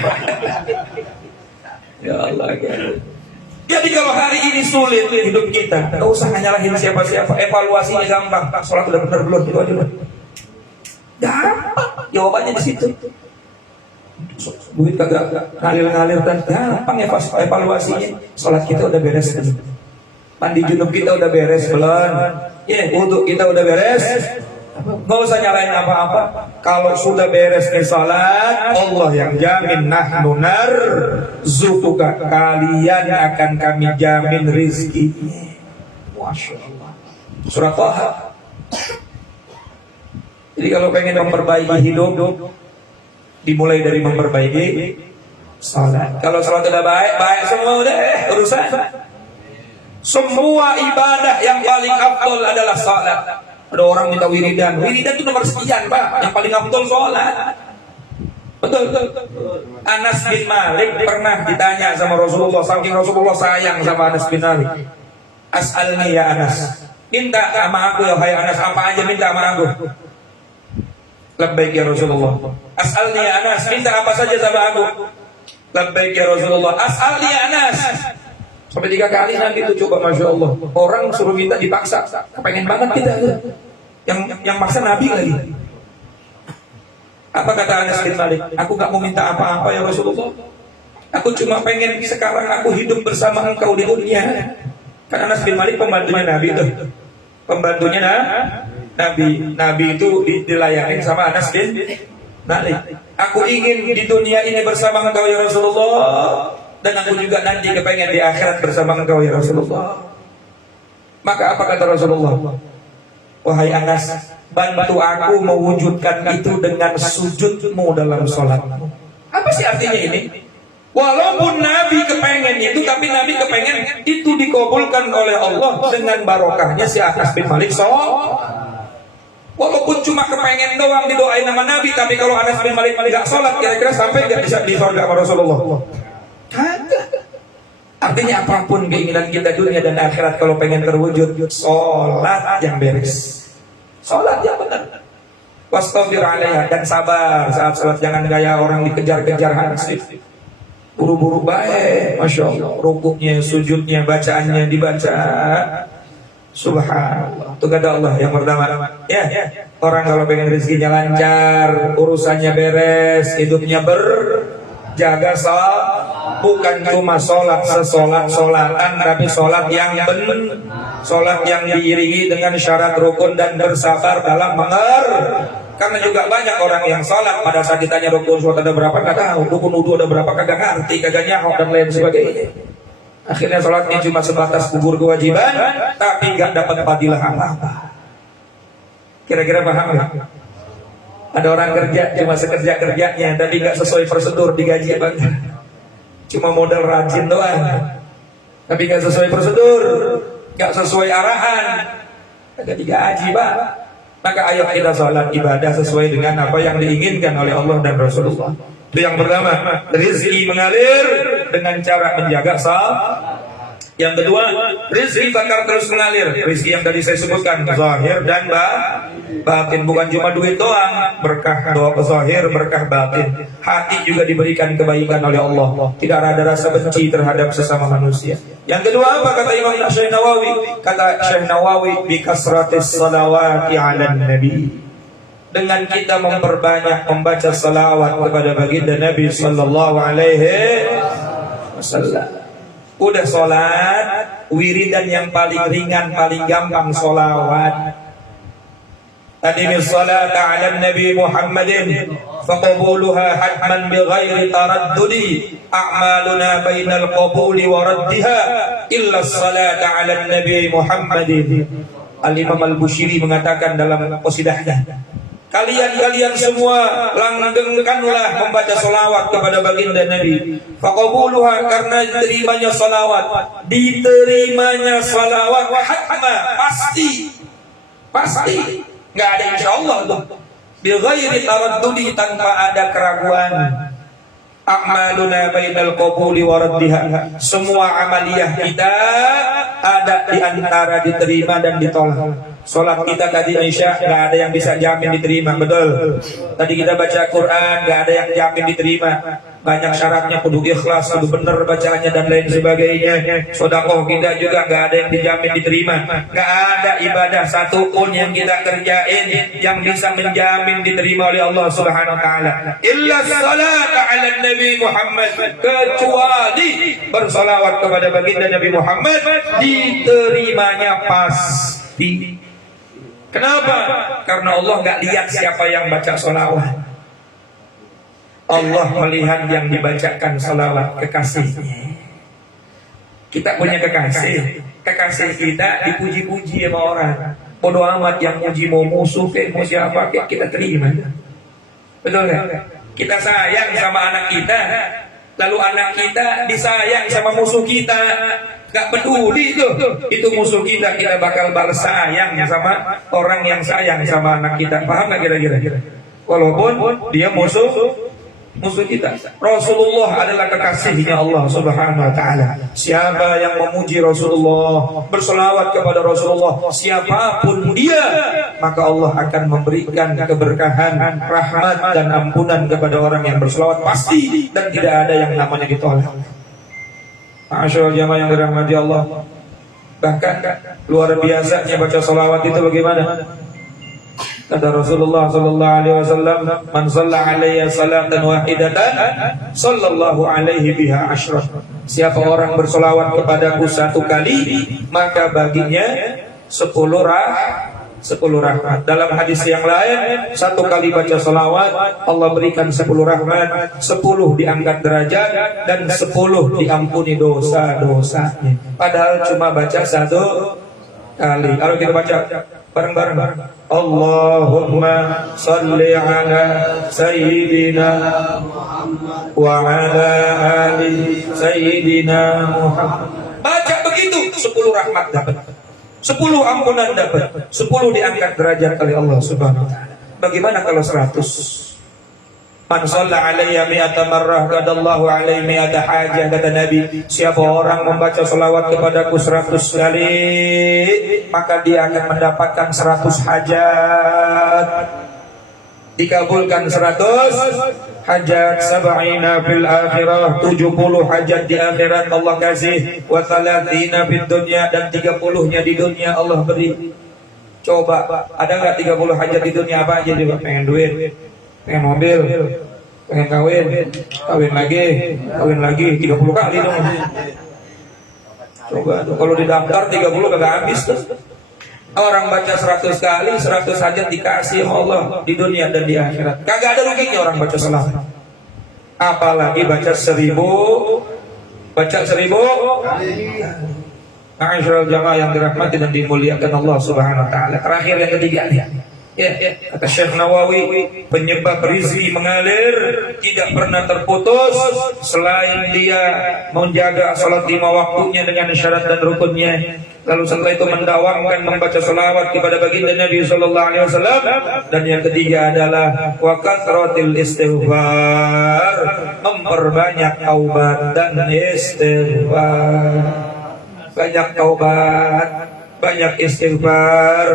Ya Allah. Jadi kalau hari ini sulit hidup kita, nggak usah nyalahin siapa-siapa. Evaluasinya gampang. Sholat udah benar belum? Itu aja. Gampang. Jawabannya di situ. Duit kagak ngalir-ngalir dan gampang evaluasinya. Sholat kita udah beres kan? Mandi junub kita udah beres belum? Ya, wudhu kita udah beres. Nggak usah nyalain apa-apa. Kalau sudah beres nih sholat, Allah yang jamin. Nahnu narzuquka, kalian akan kami jamin rizkinya. Masya Allah. Surah Taha. Jadi kalau pengen memperbaiki hidup, dimulai dari memperbaiki salat. Kalau salat udah baik semua udah urusan. Semua ibadah yang paling afdol adalah salat. Ada orang minta wiridan itu nomor sekian Pak. Yang paling afdol salat. Betul. Anas bin Malik pernah ditanya sama Rasulullah, saking Rasulullah sayang sama Anas bin Malik. As'alni ya Anas, minta sama aku ya hai Anas, apa aja minta sama aku. Labbaik ya Rasulullah. As'alni ya Anas, minta apa saja sama aku. Labbaik ya Rasulullah. As'alni ya Anas. Sampai 3 kali Nabi itu coba, Masya Allah. Orang suruh minta dipaksa. Pengen banget kita. Yang maksa Nabi lagi. Apa kata Anas bin Malik? Aku gak mau minta apa-apa ya Rasulullah. Aku cuma pengen sekarang aku hidup bersama engkau di dunia. Kan Anas bin Malik pembantunya Nabi itu. Pembantunya Nabi itu dilayani sama Anas bin Malik. Aku ingin di dunia ini bersama engkau ya Rasulullah, dan aku juga nanti kepengen di akhirat bersama engkau ya Rasulullah. Maka apa kata Rasulullah? Wahai Anas, bantu aku mewujudkan itu dengan sujudmu dalam sholatmu. Apa sih artinya ini? Walaupun Nabi kepengen itu, tapi Nabi kepengen itu dikabulkan oleh Allah dengan barokahnya si Anas bin Malik Walaupun cuma kepengen doang didoain nama Nabi, tapi kalau Anas bin Malik gak sholat, kira-kira sampai gak bisa di surga sama Rasulullah? Artinya apapun keinginan kita dunia dan akhirat, kalau pengen terwujud, sholat yang beres, sholat yang benar. Wastabir 'alaiha, dan sabar saat sholat. Jangan gaya orang dikejar-kejar hansip. buru-buru baik, masya Allah, rukuknya, sujudnya, bacaannya dibaca, subhanallah. Itu kata Allah yang pertama. Ya, orang kalau pengen rezekinya lancar, urusannya beres, hidupnya berjaga bukan cuma sholat sesolat-solatan, tapi sholat yang sholat yang diiringi dengan syarat rukun dan bersabar dalam karena juga banyak orang yang sholat pada saat ditanya rukun sholat ada berapa nggak tahu, rukun wudu ada berapa kagak ngerti, kagak nyaho dan lain sebagainya. Akhirnya sholatnya cuma sebatas gugur kewajiban, tapi nggak dapat fadilah apa-apa. Kira-kira paham ya? Ada orang kerja cuma sekerja-kerjanya, tapi nggak sesuai prosedur digaji banget. Cuma modal rajin doang, tapi nggak sesuai prosedur, nggak sesuai arahan, kagak digaji Pak. Maka ayo kita sholat ibadah sesuai dengan apa yang diinginkan oleh Allah dan Rasulullah. Itu yang pertama, rezeki mengalir dengan cara menjaga salat. Yang kedua, rezeki bakal terus mengalir. Rezeki yang tadi saya sebutkan, zahir dan batin, bukan cuma duit doang, berkah doa zahir, berkah batin. Hati juga diberikan kebaikan oleh Allah. Tidak ada rasa benci terhadap sesama manusia. Yang kedua apa kata Imam Syekh Nawawi? Kata Syekh Nawawi, bi kasratis salawati 'alan nabi. Dengan kita memperbanyak membaca salawat kepada baginda Nabi sallallahu alaihi wasallam. Udah sholat, wiridan yang paling ringan, paling gampang sholawat. Adimi sholata ala Nabi Muhammadin faqabuluha hatman bighairi taraddudi a'maluna bainal qabuli wa raddiha illa sholata ala Nabi Muhammadin. Al-Imam Al-Bushiri mengatakan dalam qasidahnya, kalian semua langgengkanlah membaca solawat kepada baginda Nabi. Faqabuluha, karena diterimanya solawat, diterimanya solawat hatma, pasti, nggak ada insya Allah tuh. Bighairi taraddudi, tanpa ada keraguan. A'maluna bainal qabuli wa raddiha, semua amaliyah kita ada di antara diterima dan ditolak. Sholat kita tadi Isya nggak ada yang bisa jamin diterima, betul. Tadi kita baca Quran nggak ada yang jamin diterima. Banyak syaratnya, kudu ikhlas, kudu bener bacaannya dan lain sebagainya. Sedekah kita juga nggak ada yang dijamin diterima. Nggak ada ibadah satupun yang kita kerjain yang bisa menjamin diterima oleh Allah Subhanahu Wa Taala. Illa salat ala Nabi Muhammad, kecuali bersalawat kepada baginda Nabi Muhammad diterimanya pasti. Kenapa? Karena Allah nggak lihat siapa yang baca sholawat. Allah melihat yang dibacakan sholawat, kekasihnya. Kita punya kekasih kita dipuji-puji sama orang. Bodoh amat yang muji, mau musuh kayak mau siapa kayak kita terima. Betul kan? Kita sayang sama anak kita, lalu anak kita disayang sama musuh kita. Gak peduli itu musuh kita bakal balas sayang sama orang yang sayang sama anak kita. Paham gak kira-kira? Walaupun dia musuh kita. Rasulullah adalah kekasihnya Allah Subhanahu Wa Taala. Siapa yang memuji Rasulullah, berselawat kepada Rasulullah, siapapun dia, maka Allah akan memberikan keberkahan, rahmat dan ampunan kepada orang yang berselawat pasti, dan tidak ada yang namanya ditolak. Masyaallah jamaah yang dirahmati Allah. Bahkan luar biasanya baca salawat itu bagaimana? Kata Rasulullah sallallahu alaihi wasallam, "Man shalla alayya salatan wahidatan, sallallahu alaihi biha asyra." Siapa orang bersolawat kepadaku satu kali, maka baginya 10 rahmat. Dalam hadis yang lain, satu kali baca salawat Allah berikan 10 rahmat, 10 diangkat derajat, dan 10 diampuni dosa-dosanya. Padahal cuma baca satu kali. Kalau kita baca bareng-bareng, Allahumma salli ala sayyidina Muhammad wa ala ali sayyidina Muhammad. Baca begitu 10 rahmat dapat, 10 ampunan dapat, 10 diangkat derajat oleh Allah Subhanahu Wa Taala. Bagaimana kalau 100? Man shalla alayya mi'ata marrah qadallahu alaihi mi'ata hajah, kata Nabi. Siapa orang membaca selawat kepadaku 100 kali, maka dia akan mendapatkan 100 hajat. dikabulkan 100 hajat, sab'ina fil akhirah 70 hajat di akhirat Allah kasih, wa 30 fid dunya, dan 30-nya di dunia Allah beri. Coba ada nggak 30 hajat di dunia? Apa aja coba? Pengen duit, pengen mobil, pengen kawin, kawin lagi 30 kali dong. Coba tuh, kalau didaftar 30 kagak habis tuh. Orang baca 100 kali, 100 hajat dikasih sama Allah di dunia dan di akhirat. Kagak ada ruginya orang baca selawat. Apalagi baca 1000, baca 1000. Ma'asyiral jamaah yang dirahmati dan dimuliakan Allah Subhanahu wa taala. Terakhir yang ketiga nih. Ya, kata Syekh Nawawi, penyebab rizki mengalir tidak pernah terputus selain dia menjaga salat 5 waktunya dengan syarat dan rukunnya. Lalu setelah itu mendawamkan membaca salawat kepada baginda Nabi sallallahu alaihi wasallam, dan yang ketiga adalah wa kathratil istighfar, memperbanyak taubat dan istighfar. Banyak taubat, banyak istighfar,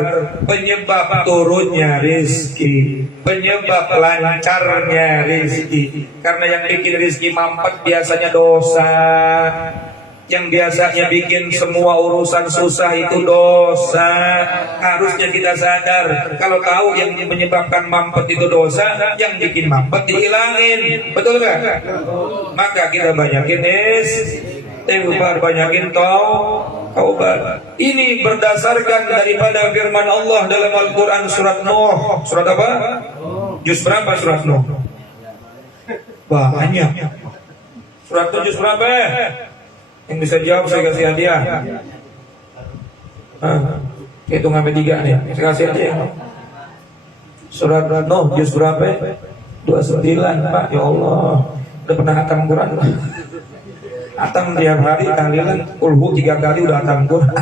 penyebab turunnya rizki, penyebab lancarnya rizki. Karena yang bikin rizki mampet biasanya dosa. Yang biasanya bikin semua urusan susah itu dosa. Harusnya kita sadar, kalau tahu yang menyebabkan mampet itu dosa, yang bikin mampet dihilangin. Betul gak? Maka kita banyakin istighfar, banyakin taubat. Ini berdasarkan daripada firman Allah dalam Al-Quran surat Nuh. Surat apa? Juz berapa surat Nuh? Banyak. Surat Nuh juz berapa? Yang bisa jawab saya kasih hadiah. Hitung sampai 3 nih. Saya kasih hadiah. Surat Nuh juz berapa? 29 Pak. Ya Allah, udah pernah hatam Quran. Hatam tiap hari, tahlilan ulhu 3 kali udah hatam Quran.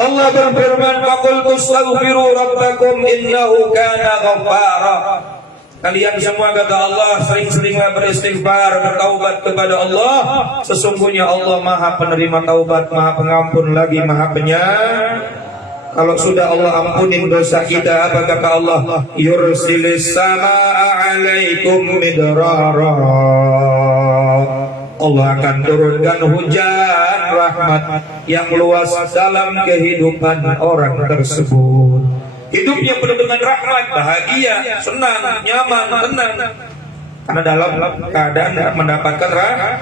Allah berfirman, "Faqul tastaghfiru rabbakum innahu kana ghaffara." Kalian semua, kata Allah, sering-seringlah beristighfar, bertaubat kepada Allah. Sesungguhnya Allah Maha penerima taubat, Maha pengampun lagi Maha penyayang. Kalau sudah Allah ampunin dosa kita, apa kata Allah? Yursilis samaa 'alaikum midrara. Allah akan turunkan hujan rahmat yang luas dalam kehidupan orang tersebut. Hidupnya penuh dengan rahmat, bahagia, senang, nyaman, tenang. Karena dalam keadaan mendapatkan rahmat.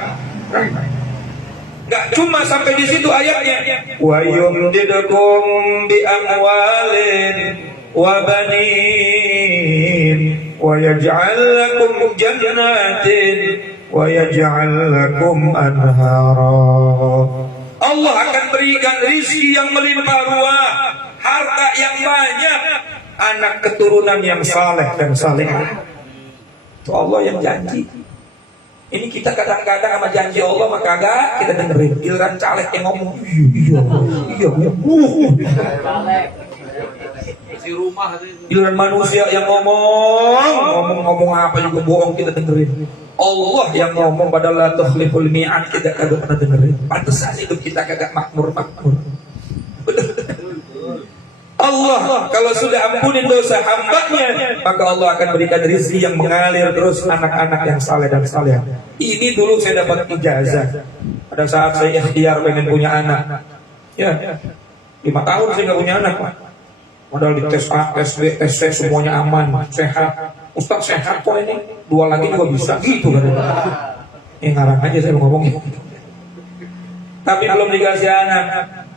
Gak cuma sampai di situ ayatnya. Wa yumdidukum bi amwalin wa banin wa yaj'al lakum jannatin wa yaj'al lakum anhara. Allah akan berikan rizki yang melimpah ruah, harta yang banyak, anak keturunan yang saleh dan salehah. Itu Allah yang janji. Ini kita kadang-kadang sama janji Allah maka kagak kita dengerin. Giliran caleg yang ngomong, iya. Giliran manusia yang ngomong apa juga bohong kita dengerin. Allah yang ngomong pada la tukhliful mi'ad kita kagak pernah dengerin. Pantesan hidup kita kagak makmur. Allah kalau sudah ampunin dosa hambanya, maka Allah akan berikan rezeki yang mengalir terus, anak-anak yang saleh dan saleh. Ini dulu saya dapat ijazah pada saat saya ikhtiar pengen punya anak. Ya, 5 tahun saya nggak punya anak, Pak. Modal di tes A, tes B, tes C semuanya aman, sehat. Ustaz sehat kok ini, 2 lagi juga bisa gitu kan? Ngarang aja saya ngomongin. Tapi belum dikasih anak.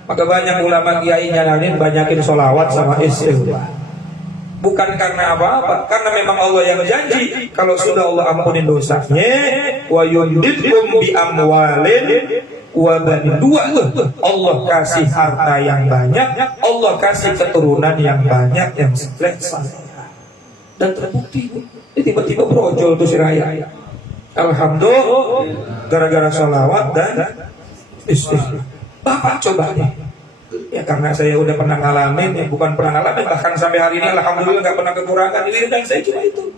Maka banyak ulama kiai nyaranin banyakin sholawat sama istighfar. Bukan karena apa-apa, karena memang Allah yang janji kalau sudah Allah ampunin dosanya, wa yumdidkum bi amwalin wa banin. Allah kasih harta yang banyak, Allah kasih keturunan yang banyak yang saleh. Dan terbukti tiba-tiba brojol tuh si Raya. Alhamdulillah gara-gara sholawat dan istighfar. Bapak coba nih. Ya karena saya udah pernah ngalamin, ya bukan pernah ngalamin, bahkan sampai hari ini alhamdulillah gak pernah kekurangan. Ini dan saya cuma itu.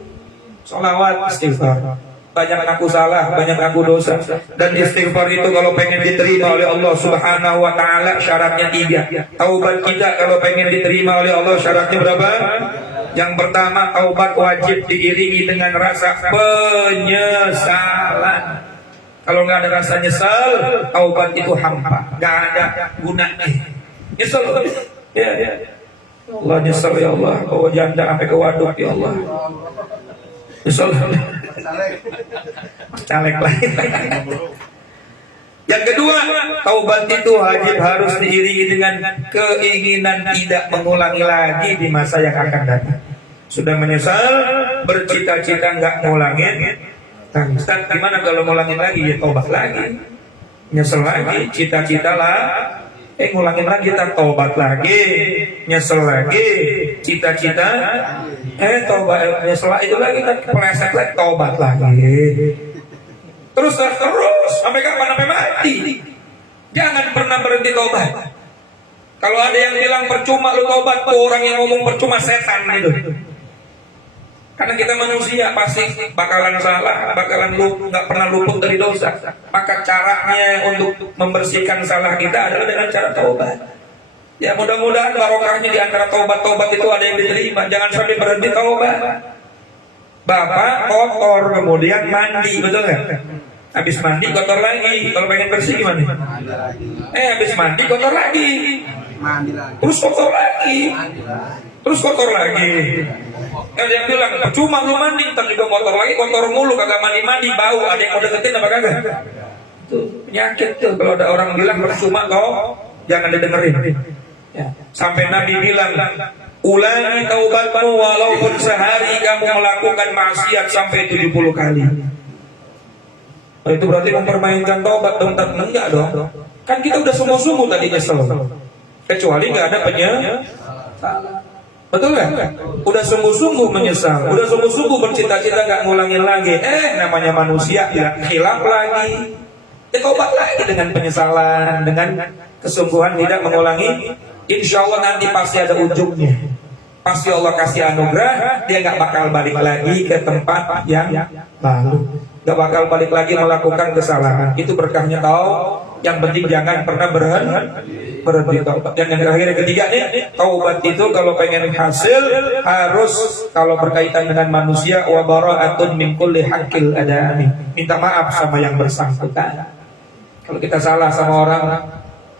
Sholawat, istighfar. Banyak aku salah, banyak aku dosa. Dan istighfar itu kalau pengen diterima oleh Allah Subhanahu wa taala syaratnya 3. Taubat kita kalau pengen diterima oleh Allah syaratnya berapa? Yang pertama, taubat wajib diiringi dengan rasa penyesalan. Kalau nggak ada rasa nyesal, taubat itu hampa, nggak ada gunanya. Nyesel, ya, ya. Allah nyesel ya Allah, bawa janda sampai ke waduk ya Allah. Nyesel, caleg lagi. Yang kedua, taubat itu wajib harus diiringi dengan keinginan tidak mengulangi lagi di masa yang akan datang. Sudah menyesal, bercita-cita nggak ngulangin. Ustaz, gimana kalau ngulangin lagi? Ya taubat lagi, nyesel lagi, cita-cita lah, ngulangin lagi, tak taubat lagi, nyesel lagi, cita-cita, taubat, nyesel itu lagi, kan kepleset lagi, taubat lagi. Terus sampai kapan? Sampai mati. Jangan pernah berhenti taubat. Kalau ada yang bilang percuma lu taubat, tuh orang yang ngomong percuma setan itu. Karena kita manusia pasti bakalan salah, bakalan nggak pernah luput dari dosa. Maka caranya untuk membersihkan salah kita adalah dengan cara taubat. Ya mudah-mudahan barokahnya di antara taubat-taubat itu ada yang diterima. Jangan sampai berhenti taubat. Bapak kotor kemudian mandi, betul nggak? Habis mandi kotor lagi. Kalau pengen bersih gimana? Habis mandi kotor lagi. Terus kotor lagi. Terus kotor lagi. Ada yang bilang percuma lu mandi, ntar juga kotor lagi, kotor mulu, kagak mandi-mandi, bau. Ada yang mau deketin apa kagak? Tuh penyakit tuh. Kalau ada orang bilang percuma kau, jangan didengerin. Ya. Sampai Nabi bilang, ulangi taubatmu walaupun sehari kamu melakukan maksiat sampai 70 kali. Itu berarti mempermainkan taubat dong? Enggak dong. Kan kita udah sungguh-sungguh tadi nyesel. Kecuali nggak ada penyesalan. Betul nggak? Udah sungguh-sungguh menyesal, udah sungguh-sungguh bercita-cita nggak ngulangin lagi. Namanya manusia nggak hilaf lagi. Taubat lagi dengan penyesalan, dengan kesungguhan tidak mengulangi. Insya Allah nanti pasti ada ujungnya. Pasti Allah kasih anugerah, dia nggak bakal balik lagi ke tempat yang lalu. Nggak bakal balik lagi melakukan kesalahan. Itu berkahnya tahu. Yang penting jangan pernah berhenti taubat. Dan yang terakhir, yang ketiga nih, taubat itu kalau pengen hasil harus, kalau berkaitan dengan manusia, wa bara'atun min kulli haqqil adami. Minta maaf sama yang bersangkutan. Kalau kita salah sama orang,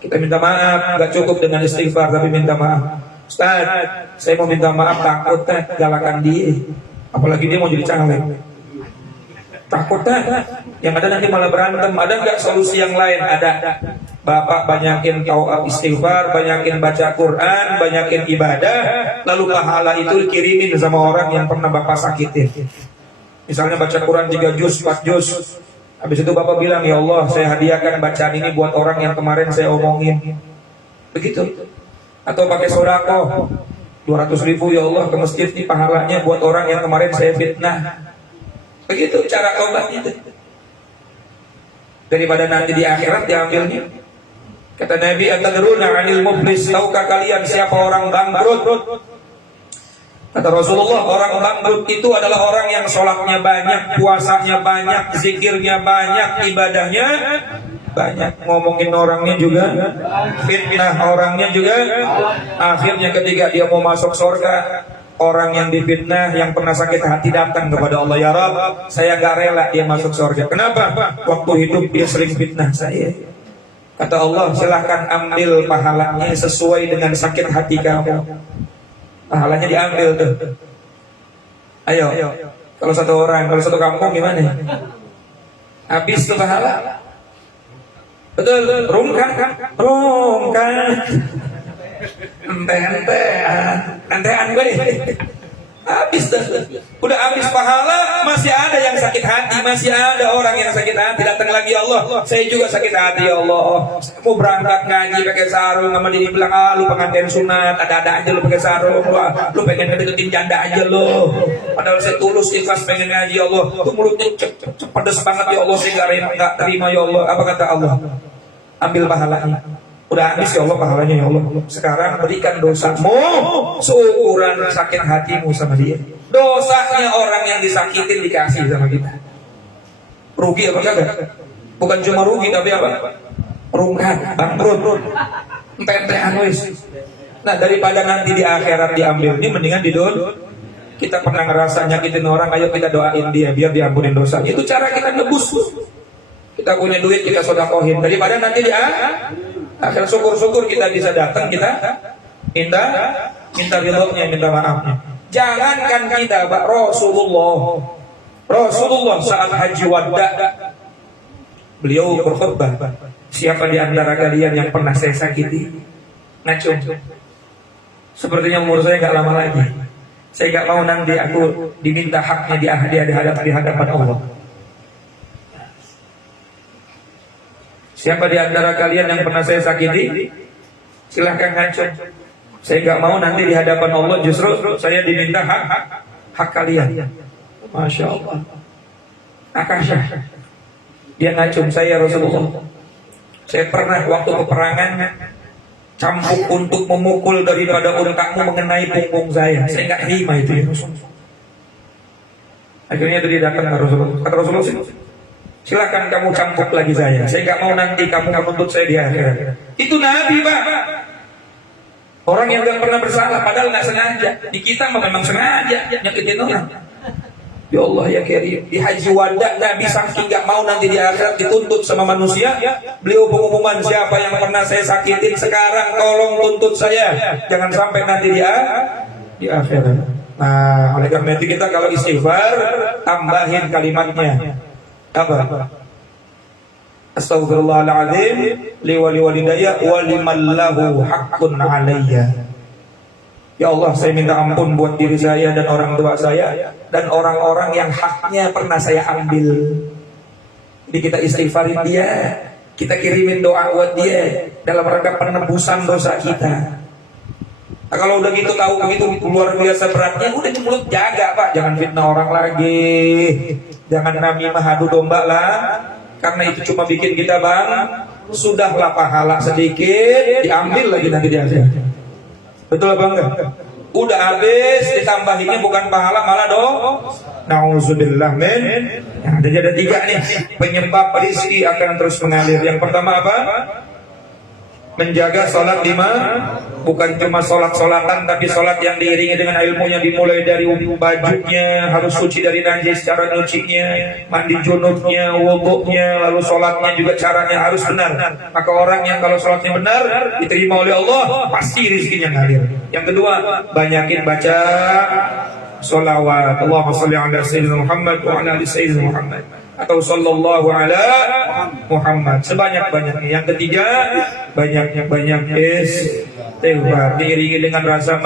kita minta maaf. Gak cukup dengan istighfar, tapi minta maaf. Ustaz, saya mau minta maaf, takut galakan dia. Apalagi dia mau jadi caleg. Takutnya yang ada nanti malah berantem. Ada nggak solusi yang lain? Ada. Bapak banyakin istighfar, banyakin baca Quran, banyakin ibadah, lalu pahala itu dikirimin sama orang yang pernah Bapak sakitin. Misalnya baca Quran 3 juz, 4 juz. Habis itu Bapak bilang, ya Allah, saya hadiahkan bacaan ini buat orang yang kemarin saya omongin. Begitu. Atau pakai sodako 200.000, ya Allah, ke masjid ini pahalanya buat orang yang kemarin saya fitnah. Begitu cara taubat itu. Daripada nanti di akhirat diambilnya. Kata Nabi, atadruna 'anil muflis, tahukah kalian siapa orang bangkrut? Kata Rasulullah, orang bangkrut itu adalah orang yang sholatnya banyak, puasanya banyak, zikirnya banyak, ibadahnya banyak, ngomongin orangnya juga, fitnah orangnya juga. Akhirnya ketika dia mau masuk surga, orang yang difitnah, yang pernah sakit hati datang kepada Allah, ya Rabb, saya gak rela dia masuk surga. Kenapa? Waktu hidup dia sering fitnah saya. Kata Allah, silahkan ambil pahalanya sesuai dengan sakit hati kamu. Pahalanya diambil tuh. Ayo, kalau satu orang, kalau satu kampung gimana? Habis tuh pahala. Betul, rungkan. Entean gue. Habis dah. Udah habis pahala, masih ada yang sakit hati, masih ada orang yang sakit hati. Datang lagi, Allah, saya juga sakit hati, ya Allah. Mau berangkat ngaji pakai sarung, sama dia bilang, lu pengantin sunat, ada-ada aja lu pakai sarung. Lu pengen ngedeketin janda aja lu. Padahal saya tulus ikhlas pengen ngaji, ya Allah. Tuh mulutnya pedes banget, ya Allah, saya gak terima, ya Allah. Apa kata Allah? Ambil pahalanya. Udah habis, ya Allah, pahalanya, ya Allah. Sekarang berikan dosamu seukuran sakit hatimu sama dia. Dosanya orang yang disakitin dikasih sama kita. Rugi apa kagak? Bukan cuma rugi, tapi apa? Rungkat, bangkrut, entean wis. Nah, daripada nanti di akhirat diambil, ini mendingan di Kita pernah ngerasa nyakitin orang, ayo kita doain dia biar diampunin dosanya. Itu cara kita nebus. Kita punya duit, kita sodakohin. Daripada nanti dia akhir syukur-syukur kita bisa datang, kita minta ridhonya, minta maafnya. Jangankan kita, Pak, Rasulullah saat haji wada, beliau berkhutbah, siapa di antara kalian yang pernah saya sakiti? Ngacung. Sepertinya umur saya gak lama lagi. Saya gak mau nanti aku diminta haknya di hadapan Allah. Siapa di antara kalian yang pernah saya sakiti? Silahkan ngacung. Saya gak mau nanti di hadapan Allah justru saya diminta hak kalian. Masya Allah. Akasha. Dia ngacung, saya Rasulullah. Saya pernah waktu peperangan campuk untuk memukul daripada untamu mengenai punggung saya. Saya nggak terima itu ya Rasulullah. Akhirnya dia datang ke Rasulullah. Kata Rasulullah, silakan kamu campuk lagi saya. Saya nggak mau nanti kamu menuntut saya di akhirat. Itu Nabi, Pak. Orang yang nggak pernah bersalah, padahal nggak sengaja. Di kita memang sengaja nyakitin orang. Ya Allah ya Karim, di haji wada Nabi saking gak mau nanti di akhirat dituntut sama manusia, beliau pengumuman, siapa yang pernah saya sakitin sekarang tolong tuntut saya, jangan sampai nanti di akhirat. Nah, oleh karena itu kita kalau istighfar tambahin kalimatnya apa? Astaghfirullahaladzim li walidayya wa liman lahu haqqun alayya. Ya Allah, saya minta ampun buat diri saya dan orang tua saya dan orang-orang yang haknya pernah saya ambil. Jadi kita istighfarin dia, kita kirimin doa buat dia dalam rangka penebusan dosa kita. Nah, kalau udah gitu tahu begitu luar biasa beratnya, udah di mulut jaga, Pak. Jangan fitnah orang lagi, jangan namimah adu domba lah, karena itu cuma bikin kita bang. Sudahlah pahala sedikit diambil lagi nanti di akhirat. Betul apa enggak? Udah habis ditambahinnya bukan pahala malah Nauzubillah min. Nah, jadi ada 3 nih penyebab rezeki akan terus mengalir. Yang pertama apa? Menjaga sholat 5, bukan cuma sholat-sholatan, tapi sholat yang diiringi dengan ilmunya, dimulai dari bajunya, harus suci dari najis, cara nyucinya, mandi junubnya, wudhunya, lalu sholatnya juga caranya harus benar. Maka orang yang kalau sholatnya benar, diterima oleh Allah, pasti rezekinya ngalir. Yang kedua, banyakin baca sholawat. Allahumma sholli ala sayyidina Muhammad wa ala ali sayyidina Muhammad, atau sallallahu ala Muhammad, sebanyak-banyaknya. Yang ketiga, banyak istighfar diiringi dengan rasa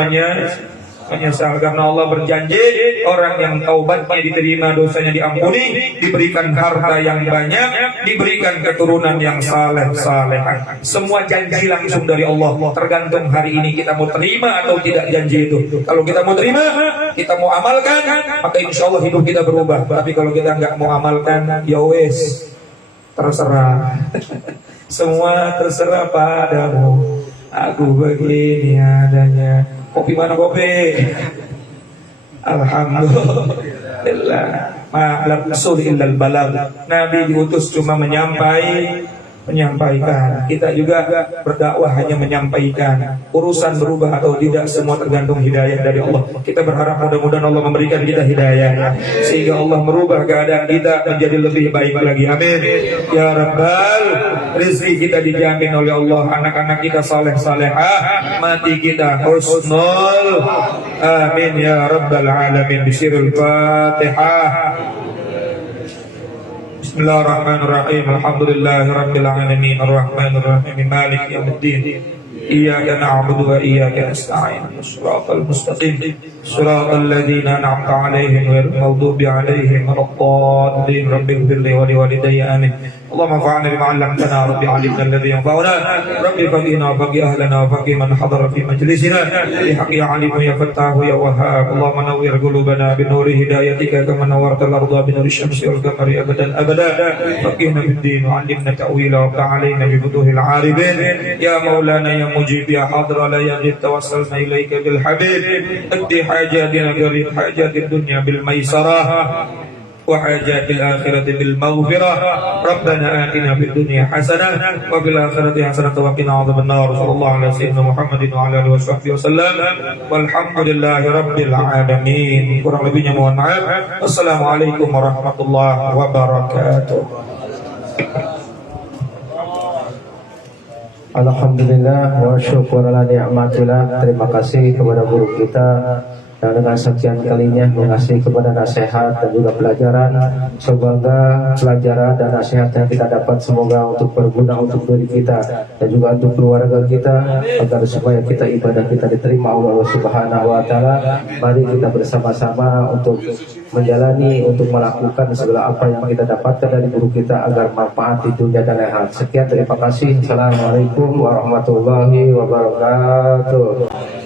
menyesal, karena Allah berjanji orang yang taubatnya diterima, dosanya diampuni, diberikan harta yang banyak, diberikan keturunan yang saleh. Semua janji langsung dari Allah. Tergantung hari ini kita mau terima atau tidak janji itu. Kalau kita mau terima, kita mau amalkan, maka insya Allah hidup kita berubah. Tapi kalau kita nggak mau amalkan, ya wes, terserah. Semua terserah padamu. Aku begini adanya. Kopi mana kopi? Alhamdulillah. Ma'lam rasul illal balagh. Nabi diutus cuma menyampaikan. Kita juga berdakwah hanya menyampaikan. Urusan berubah atau tidak semua tergantung hidayah dari Allah. Kita berharap mudah-mudahan Allah memberikan kita hidayah, sehingga Allah merubah keadaan kita menjadi lebih baik lagi. Amin ya rabbal. Rezeki kita dijamin oleh Allah, anak-anak kita saleh-salehah, mati kita husnul. Amin ya rabbal alamin. Bisirul Fatihah. Bismillahirrahmanirrahim. Alhamdulillahirabbil alamin, arrahmanir rahim, maliki yaumiddin. Iyyaka na'budu wa iyyaka nasta'in. Shiratal mustaqim, shiratal ladzina an'amta 'alaihim ghairil maghdubi 'alaihim waladdallin. Rabbighfirli wa liwalidayya. Amin. اللهم انفعنا بما علمتنا ربي علمنا الذي ينفعنا ربي فقهنا وفقه اهلنا وفقه من حضر في مجلسنا بحق يا عليم يا فتاح يا وهاب. اللهم نور قلوبنا بنور هدايتك كما نورت الارض بنور الشمس والقمر ابدا فقهنا في الدين وعلمنا تاويلا وابقى علينا بفتوح العارفين يا مولانا يا مجيب يا حاضر لا يغيب. توسلنا اليك بالحبيب اقضي حاجاتنا قريب حاجات الدنيا بالميسره وحاجات الآخرة بالمغفرة ربنا آتنا في الدنيا حسنة وفي الآخرة حسنة وقنا عذاب النار صلى الله على سيدنا محمد وعلى آله وصحبه وسلم والحمد لله رب العالمين. Kurang lebihnya mohon maaf. Wassalamualaikum warahmatullahi wabarakatuh. Alhamdulillah wa syukur ala ni'matillah. Terima kasih kepada guru kita yang dengan sekian kalinya mengasih kepada nasihat dan juga pelajaran. Semoga pelajaran dan nasihat yang kita dapat semoga untuk berguna untuk diri kita dan juga untuk keluarga kita, agar supaya kita ibadah kita diterima Allah Subhanahu wa taala. Mari kita bersama-sama untuk menjalani, untuk melakukan segala apa yang kita dapatkan dari guru kita agar manfaat di dunia dan akhirat. Sekian, terima kasih. Assalamualaikum warahmatullahi wabarakatuh.